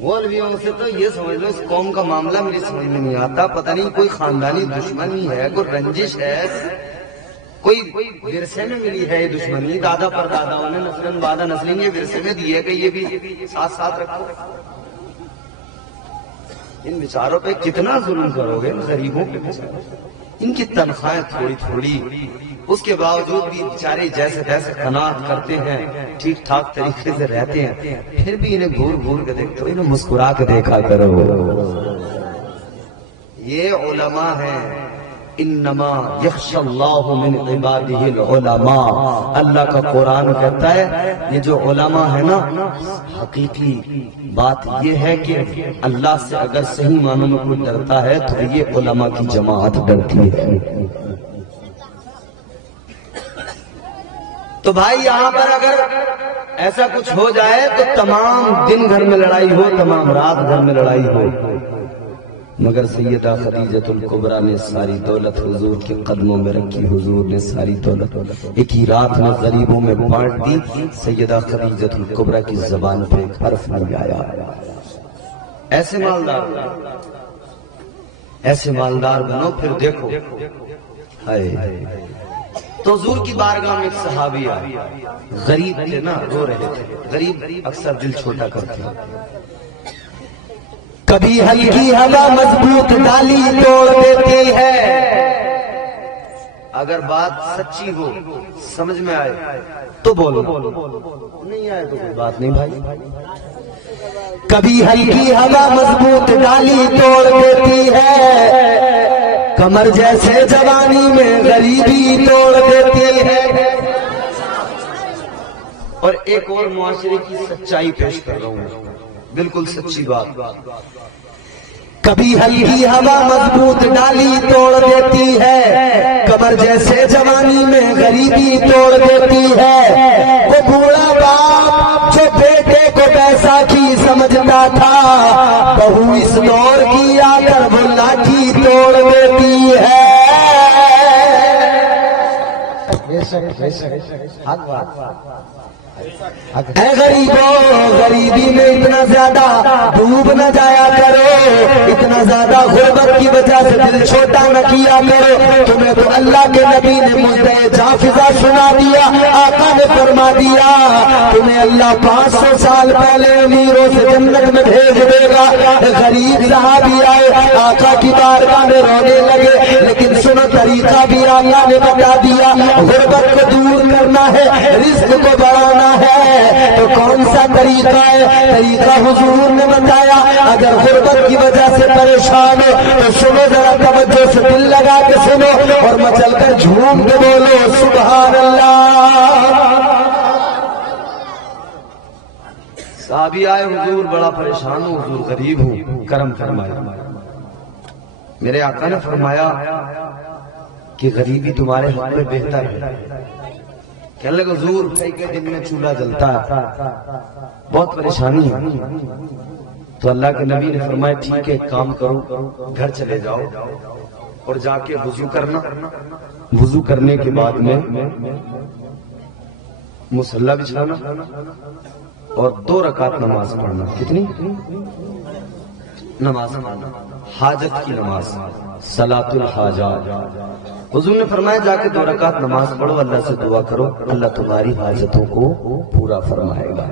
مولویوں سے تو یہ سمجھ لو اس قوم کا معاملہ میری سمجھ میں نہیں آتا. پتہ نہیں کوئی خاندانی دشمنی ہے, کوئی رنجش ہے, کوئی ورثے میں ملی ہے یہ دشمنی. دادا پر داداؤں نے نسلن بعد نسلیں یہ ورثے میں دیے کہ یہ بھی ساتھ ساتھ رکھو. ان بیچاروں پہ کتنا ظلم کرو گے, غریبوں پہ. ان کی تنخواہیں تھوڑی تھوڑی, اس کے باوجود بھی بیچارے جیسے تیسے قناعت کرتے ہیں, ٹھیک ٹھاک طریقے سے رہتے ہیں. پھر بھی انہیں گھور گھور کے دیکھتے ہو, انہیں مسکرا کے دیکھا کرو. یہ علماء ہیں. انما یخشی اللہ من عبادہ العلماء. اللہ کا قرآن کہتا ہے یہ جو علماء ہے نا, حقیقی بات یہ ہے کہ اللہ سے اگر صحیح معنوں میں کوئی ڈرتا ہے تو یہ علماء کی جماعت ڈرتی ہے. تو بھائی یہاں پر اگر ایسا کچھ ہو جائے تو تمام دن گھر میں لڑائی ہو, تمام رات گھر میں لڑائی ہو, مگر سیدہ خدیجۃ الکبریٰ نے ساری دولت حضور کے قدموں میں رکھی. حضور نے ساری دولت ایک ہی رات میں غریبوں میں بانٹ دی. سیدہ خدیجۃ الکبریٰ کی زبان پہ ایک حرف نہیں آیا. ایسے مالدار بنو, پھر دیکھو. ہائے تو حضور کی بارگاہ میں ایک صحابی آئے، غریب تھے نا، رو رہے تھے. غریب اکثر دل چھوٹا کرتے ہیں. کبھی ہلکی ہوا مضبوط ڈالی توڑ دیتی ہے. اگر بات سچی ہو، سمجھ میں آئے تو بولو، نہیں آئے تو کوئی بات نہیں بھائی. کبھی ہلکی ہوا مضبوط ڈالی توڑ دیتی ہے، کمر جیسے جوانی میں غریبی توڑ دیتی ہے. اور ایک اور معاشرے کی سچائی پیش کر رہا ہوں، بالکل سچی بات. کبھی ہلکی ہوا مضبوط ڈالی توڑ دیتی ہے، کمر جیسے جوانی میں غریبی توڑ دیتی ہے. وہ بوڑھا باپ جو بیٹے کو بیساکھی سمجھتا تھا، بہو اس دور کی آ کر وہ لاٹھی توڑ دیتی ہے. اے غریبوں، غریبی میں اتنا زیادہ ڈوب نہ جایا کرو، اتنا زیادہ غربت کی وجہ سے دل چھوٹا نہ کیا کرو. تمہیں تو اللہ کے نبی نے مجھے جافزہ سنا دیا. آقا نے فرما دیا تمہیں اللہ 500 سال پہلے امیروں سے جنت میں بھیج دے گا. غریب صحابی آئے، آقا کی بارگاہ میں رونے لگے. لیکن سنو طریقہ بھی آقا نے بتا دیا. غربت کو دور کرنا ہے، رزق کو بڑھانا ہے، تو کون سا طریقہ ہے؟ طریقہ حضور نے بتایا. اگر غربت کی وجہ سے پریشان ہو تو سنو، ذرا توجہ سے دل لگا کے سنو اور مچل کر جھوم کے بولو سبحان اللہ. صحابی آئے، حضور بڑا پریشان ہوں، حضور غریب ہوں، کرم فرمائے. میرے آقا نے فرمایا کہ غریبی تمہارے حق میں بہتر ہے. کہنے لگا حضور کئی دن میں چولہا جلتا ہے، بہت پریشانی ہے. تو اللہ کے نبی نے فرمایا ٹھیک ہے، ایک کام کرو، گھر چلے جاؤ اور جا کے وضو کرنا. وضو کرنے کے بعد میں مصلی بچھانا اور 2 رکعت نماز پڑھنا. کتنی نماز پڑھنا؟ حاجت کی نماز، صلاۃ الحاجات. حضور نے فرمایا جا کے 2 رکعت نماز پڑھو، اللہ سے دعا کرو، اللہ تمہاری حاجتوں کو پورا فرمائے گا.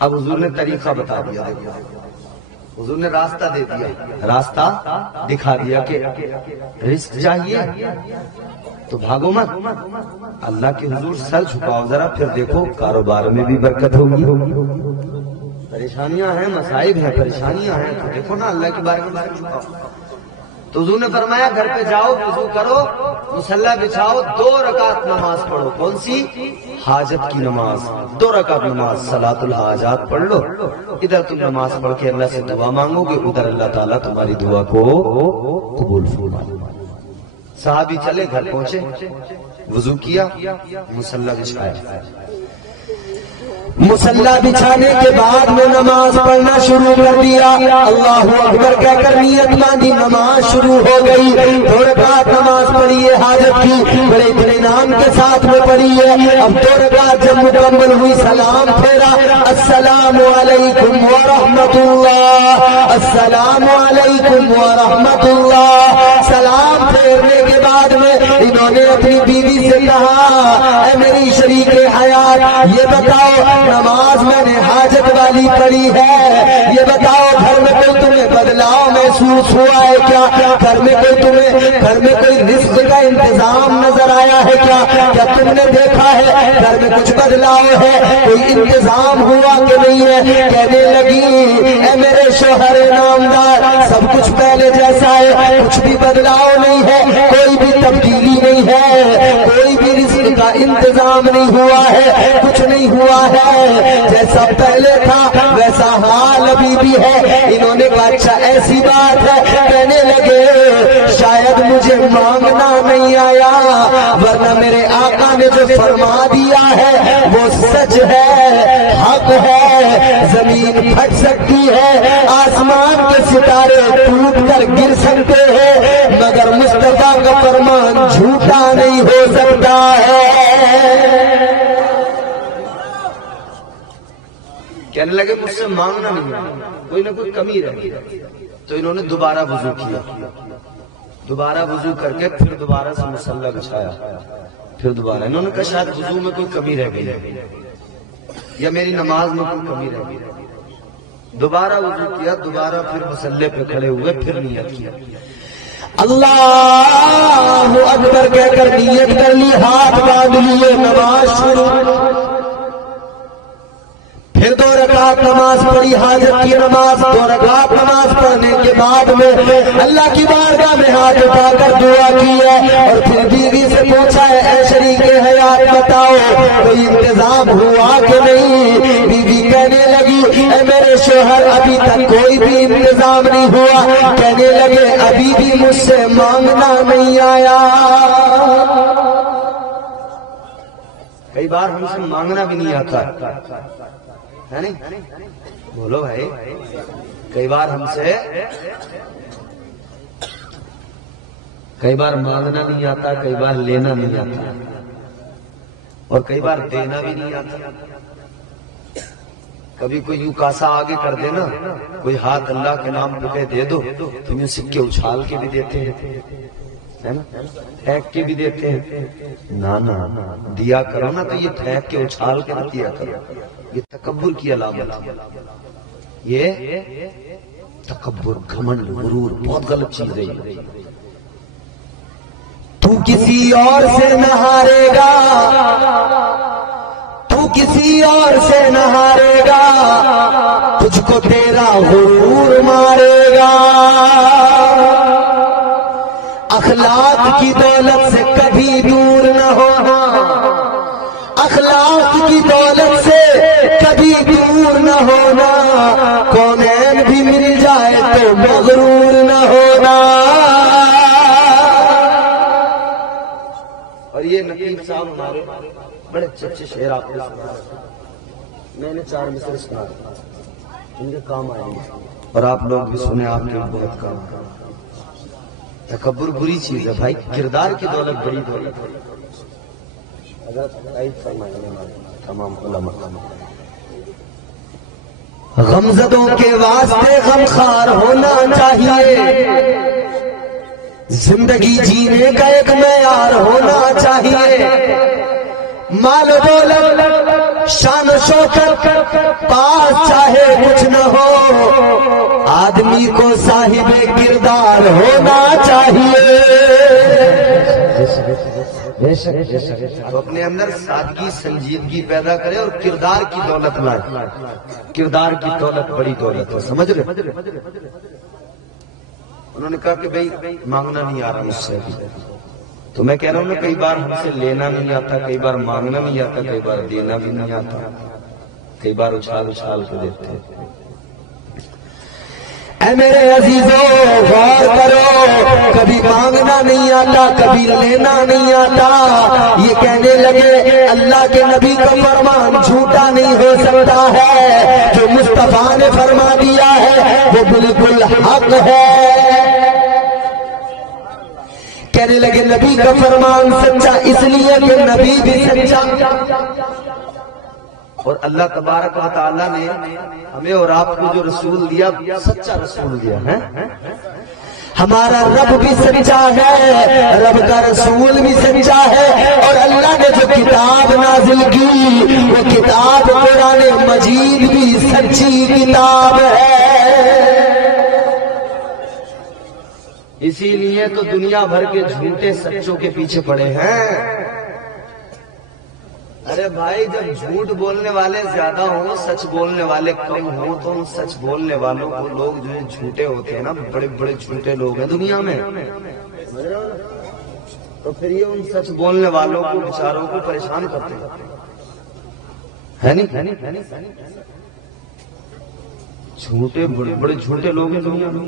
اب حضور نے طریقہ بتا دیا، حضور نے راستہ دے دیا، راستہ دکھا دیا کہ رزق چاہیے تو بھاگو مت، اللہ کے حضور سر جھکاؤ ذرا، پھر دیکھو کاروبار میں بھی برکت ہوگی. پریشانیاں ہیں، مصائب ہیں، پریشانیاں ہیں، تو دیکھو نا اللہ کے بارے میں سر جھکاؤ. تو حضور نے فرمایا گھر پہ جاؤ، وضو کرو، مصلی بچھاؤ، 2 رکعت نماز پڑھو. کون سی؟ حاجت کی نماز. 2 رکعت نماز صلاۃ الحاجات پڑھ لو. ادھر تم نماز پڑھ کے اللہ سے دعا مانگو گے، ادھر اللہ تعالیٰ تمہاری دعا کو قبول فرمائے. صحابی چلے، گھر پہنچے، وضو کیا، مصلی بچھایا. مصلی بچھانے کے بعد میں نماز پڑھنا شروع کر دیا. اللہ اکبر کہہ کر نیت باندھی، نماز شروع ہو گئی. 2 رکعت نماز پڑھی ہے حاجت کی، بڑے اطمینان کے ساتھ میں پڑھی ہے. اب 2 رکعت جب مکمل ہوئی، سلام پھیرا، السلام علیکم ورحمۃ اللہ، السلام علیکم ورحمۃ اللہ. سلام پھیرنے کے بعد میں انہوں نے اپنی بیوی سے کہا اے میری شریک حیات، یہ بتاؤ نماز میں نے حاجت والی پڑھی ہے، یہ بتاؤ گھر میں کوئی تمہیں بدلاؤ محسوس ہوا ہے کیا؟ گھر میں کوئی رزق کا انتظام نظر آیا ہے کیا؟ کیا تم نے دیکھا ہے گھر میں کچھ بدلاؤ ہے؟ کوئی انتظام ہوا کہ نہیں ہے؟ کہنے لگی اے میرے شوہر نامدار، سب کچھ پہلے جیسا ہے، کچھ بھی بدلاؤ نہیں ہے، کوئی بھی تبدیلی نہیں ہے، کوئی بھی رزق کا انتظام نہیں ہوا ہے، کچھ نہیں ہوا ہے، جیسا پہلے تھا ویسا حال ابھی بھی ہے. انہوں نے کہا اچھا ایسی بات ہے. کہنے لگے شاید مجھے مانگنا نہیں آیا، ورنہ میرے آقا نے جو فرما دیا ہے وہ سچ ہے، حق ہے. زمین پھٹ سکتی ہے، آسمان کے ستارے ٹوٹ کر گر سکتے ہیں، مگر مصطفیٰ کا فرمان جھوٹا نہیں ہو سکتا ہے. کہنے لگے مجھ سے مانگنا نہیں، کوئی نہ کوئی کمی رہی. تو انہوں نے دوبارہ وضو کیا، دوبارہ وضو کر کے پھر دوبارہ سے مصلی بچھایا، پھر دوبارہ انہوں نے کہا شاید وضو میں کوئی کمی رہ گئی یا میری نماز میں کوئی کمی رہ گئی، دوبارہ وضو کیا، دوبارہ پھر مصلی پہ کھڑے ہوئے، پھر نیت کیا، اللہ اکبر کہہ کر نیت کر لی، ہاتھ باندھ لیے، نماز شروع، پھر 2 رکعت نماز پڑھی، حاجت کی نماز، 2 رکعت نماز پڑھنے کے بعد میں اللہ کی بارگاہ میں ہاتھ اٹھا کر دعا کی ہے، اور پھر بیوی سے پوچھا ہے اے شریک حیات بتاؤ کوئی انتظام ہوا کہ نہیں؟ بیوی کہنے لگی اے میرے شوہر ابھی تک کوئی بھی انتظام نہیں ہوا، کہنے لگے ابھی بھی مجھ سے مانگنا نہیں آیا۔ کئی بار ہم سے مانگنا بھی نہیں آتا ہے نہیں؟ بولو بھائی، کئی بار ہم سے مانگنا نہیں آتا، کئی بار لینا نہیں آتا، اور کئی بار دینا بھی نہیں آتا۔ کبھی کوئی یوں کاسا آگے کر دینا، کوئی ہاتھ اللہ کے نام پہ دے دو، تم یوں سکے اچھال کے بھی دیتے ہیں، ہے نا، پھینک کے بھی دیتے ہیں، نہ دیا کرو نا تو یہ پھینک کے اچھال کے دیا کرو، یہ تکبر کی علامت، یہ تکبر، گھمنڈ، غرور بہت غلط چیز ہے۔ تو کسی اور سے نہ ہارے گا، تو کسی اور سے نہ ہارے گا، تجھ کو تیرا غرور مارے گا۔ اخلاق کی دولت سے کبھی دور نہ ہونا، اخلاق کی دولت سے کبھی دور نہ ہونا، کونین بھی مل جائے تو مغرور نہ ہونا۔ اور یہ نقیب صاحب ہمارے بڑے اچھے شعر آپ کو سنا، میں نے 4 مصرع سنا، ان کے کام آئیں گے، اور آپ لوگ بھی سنے، آپ کے بہت کام آئیں گے۔ تکبر بری چیز ہے بھائی، کردار کی دولت بڑی دولت ہے۔ تمام علماء غمزدوں کے واسطے غمخوار ہونا چاہیے، زندگی جینے کا ایک معیار ہونا چاہیے۔ مال و دولت، شان و شوکت پاس چاہے کچھ نہ ہو، آدمی کو صاحب کردار ہونا چاہیے۔ اب اپنے اندر سادگی، سنجیدگی پیدا کرے اور کردار کی دولت لائے، کردار کی دولت بڑی دولت ہے، سمجھ رہے؟ انہوں نے کہا کہ بھئی مانگنا نہیں آ رہا مجھ سے، تو میں کہہ رہا ہوں نا، کئی بار ہم سے لینا نہیں آتا، کئی بار مانگنا نہیں آتا، کئی بار دینا بھی نہیں آتا، کئی بار اچھال اچھال کے دیتے ہیں۔ اے میرے عزیزوں غور کرو، کبھی مانگنا نہیں آتا، کبھی لینا نہیں آتا، یہ کہنے لگے اللہ کے نبی کا فرمان جھوٹا نہیں ہو سکتا ہے، جو مصطفیٰ نے فرما دیا ہے وہ بالکل حق ہے۔ کہنے لگے نبی کا فرمان سچا اس لیے کہ نبی بھی سچا، اور اللہ تبارک و تعالیٰ نے ہمیں اور آپ کو جو رسول دیا، سچا رسول دیا ہے۔ ہمارا رب بھی سچا ہے، رب کا رسول بھی سچا ہے، اور اللہ نے جو کتاب نازل کی وہ کتاب قرآن مجید بھی سچی کتاب ہے۔ اسی لیے تو دنیا بھر کے جھوٹے سچوں کے پیچھے پڑے ہیں۔ ارے بھائی، جب جھوٹ بولنے والے زیادہ ہوں، سچ بولنے والے کم ہوں، تو ان سچ بولنے والوں کو لوگ جو جھوٹے ہوتے ہیں نا، بڑے بڑے جھوٹے لوگ ہیں دنیا میں، تو پھر یہ ان سچ بولنے والوں کو بیچاروں کو پریشان کرتے ہیں، نہیں؟ جھوٹے بڑے جھوٹے لوگ ہیں دنیا میں،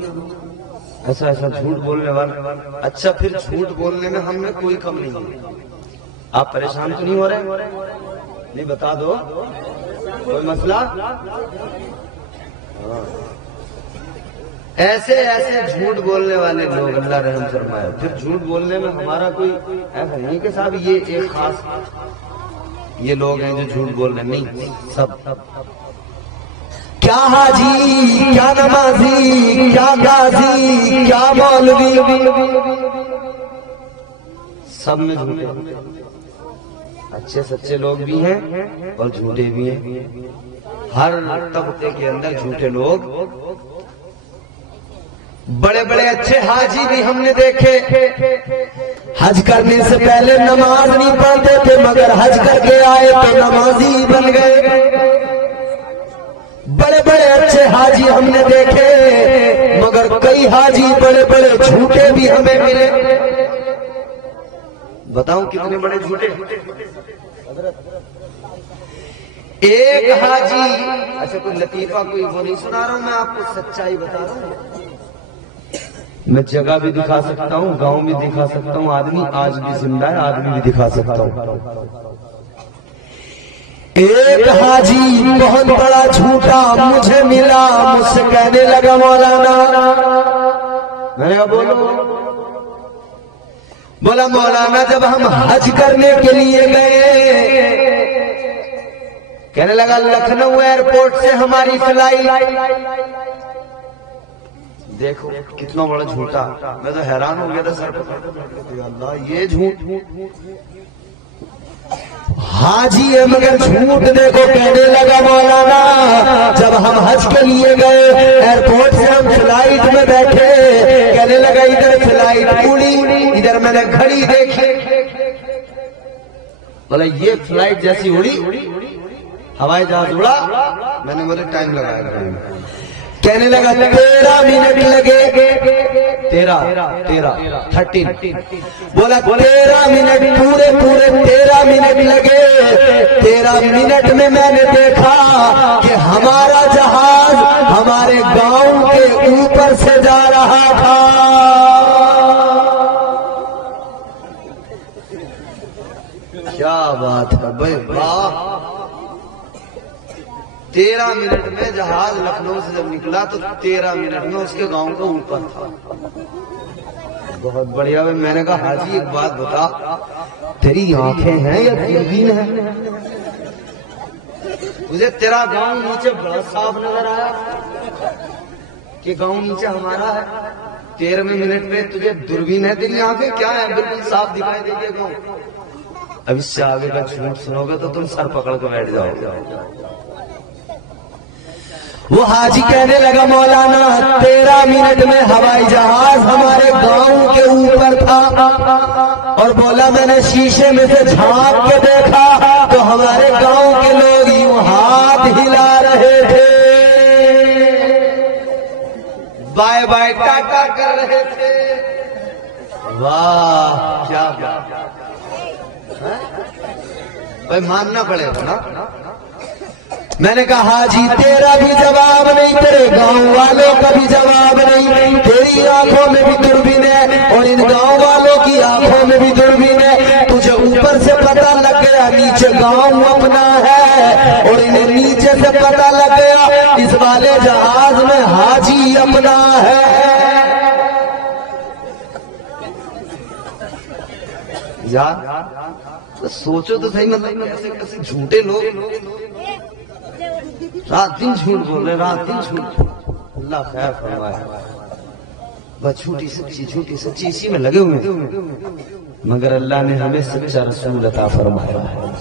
ایسا جھوٹ بولنے والا۔ اچھا، پھر جھوٹ بولنے میں ہم میں کوئی کم نہیں ہے، آپ پریشان تو نہیں ہو رہے؟ نہیں، بتا دو کوئی مسئلہ؟ ایسے جھوٹ بولنے والے لوگ اللہ رحم فرمائے، پھر جھوٹ بولنے میں ہمارا کوئی ایسا نہیں کہ صاحب یہ ایک خاص یہ لوگ ہیں جو جھوٹ بول رہے ہیں، نہیں، سب۔ کیا حاجی، کیا نمازی، کیا غازی، کیا مولوی، سب میں جھوٹے، اچھے سچے لوگ بھی ہیں اور جھوٹے بھی ہیں، ہر طبقے کے اندر جھوٹے لوگ۔ بڑے بڑے اچھے حاجی بھی ہم نے دیکھے، حج کرنے سے پہلے نماز نہیں پڑھتے تھے، مگر حج کر کے آئے تو نمازی بن گئے۔ بڑے بڑے اچھے حاجی ہم نے دیکھے، مگر کئی حاجی بڑے بڑے جھوٹے بھی ہمیں ملے۔ بتاؤں کتنے بڑے جھوٹے؟ ایک حاجی، اچھا کوئی لطیفہ کوئی وہ نہیں سنا رہا ہوں، میں آپ کو سچائی بتا رہا ہوں۔ میں جگہ بھی دکھا سکتا ہوں، گاؤں بھی دکھا سکتا ہوں، آدمی آج بھی زندہ ہے، آدمی بھی دکھا سکتا ہوں۔ ایک حاجی بہت بڑا جھوٹا مجھے ملا، مجھ سے کہنے لگا مولانا، میں نے کہا بولو، بولا مولانا جب ہم حج کرنے کے لیے گئے، کہنے لگا لکھنؤ ایئرپورٹ سے ہماری فلائٹ، دیکھو کتنا بڑا جھوٹا، میں تو حیران ہو گیا تھا سر پہ، اللہ یہ جھوٹ، حاجی ہے مگر جھوٹ دیکھو، کہنے لگا مولانا جب ہم حج کے لیے گئے ایئرپورٹ سے ہم فلائٹ میں بیٹھے، کہنے لگا ادھر فلائٹ اڑی، ادھر میں نے گھڑی دیکھی، بولا یہ فلائٹ جیسی اڑی، ہوائی جہاز اڑا، میں نے بولے ٹائم لگایا، کہنے لگا 13 منٹ لگے، 13 بولا 13 منٹ پورے 13 منٹ لگے۔ 13 منٹ میں نے دیکھا کہ ہمارا جہاز ہمارے گاؤں کے اوپر سے جا رہا تھا۔ کیا بات ہے بھائی، واہ، 13 منٹ میں جہاز لکھنؤ سے جب نکلا تو 13 منٹ میں اس کے گاؤں کا اوپر تھا، بہت بڑھیا۔ میں نے کہا حاجی ایک بات بتا، تیری آنکھیں ہیں یا دوربین ہے؟ مجھے تیرا گاؤں نیچے بڑا صاف نظر آیا کہ گاؤں نیچے ہمارا ہے، 13 منٹ میں تجھے دوربین ہے، تیری آنکھیں کیا ہے، بالکل صاف دکھائی دے گا گاؤں۔ اب اس سے آگے کا جھوٹ سنو گے تو تم سر پکڑ کے بیٹھ جاؤ گے۔ وہ حاجی کہنے لگا مولانا 13 منٹ میں ہوائی جہاز ہمارے گاؤں کے اوپر تھا، اور بولا میں نے شیشے میں سے جھانک کے دیکھا تو ہمارے گاؤں کے لوگ یوں ہاتھ ہلا رہے تھے، بائے بائے ٹاٹا کر رہے تھے۔ واہ کیا بھائی، ماننا پڑے گا نا۔ میں نے کہا حاجی تیرا بھی جواب نہیں، تیرے گاؤں والوں کا بھی جواب نہیں، تیری آنکھوں میں بھی دوربین ہے اور ان گاؤں والوں کی آنکھوں میں بھی دوربین ہے، تجھے اوپر سے پتہ لگ گیا نیچے گاؤں اپنا ہے، اور انہیں نیچے سے پتہ لگ گیا اس والے جہاز میں حاجی اپنا ہے۔ یار سوچو تو صحیح، مطلب ایسے جھوٹے لوگ رات دن جھوٹ بول رہے، رات دن جھوٹ، اللہ خیر فرمائے، بس جھوٹی سچی اسی میں لگے ہوئے، مگر اللہ نے ہمیں سچا رسول عطا فرمایا ہے۔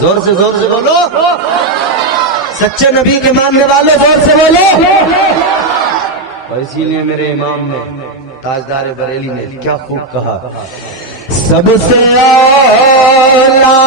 زور سے بولو، سچے نبی کے ماننے والے زور سے بولو۔ اور اسی لیے میرے امام نے، تاجدار بریلی نے کیا خوب کہا، سب سے اولا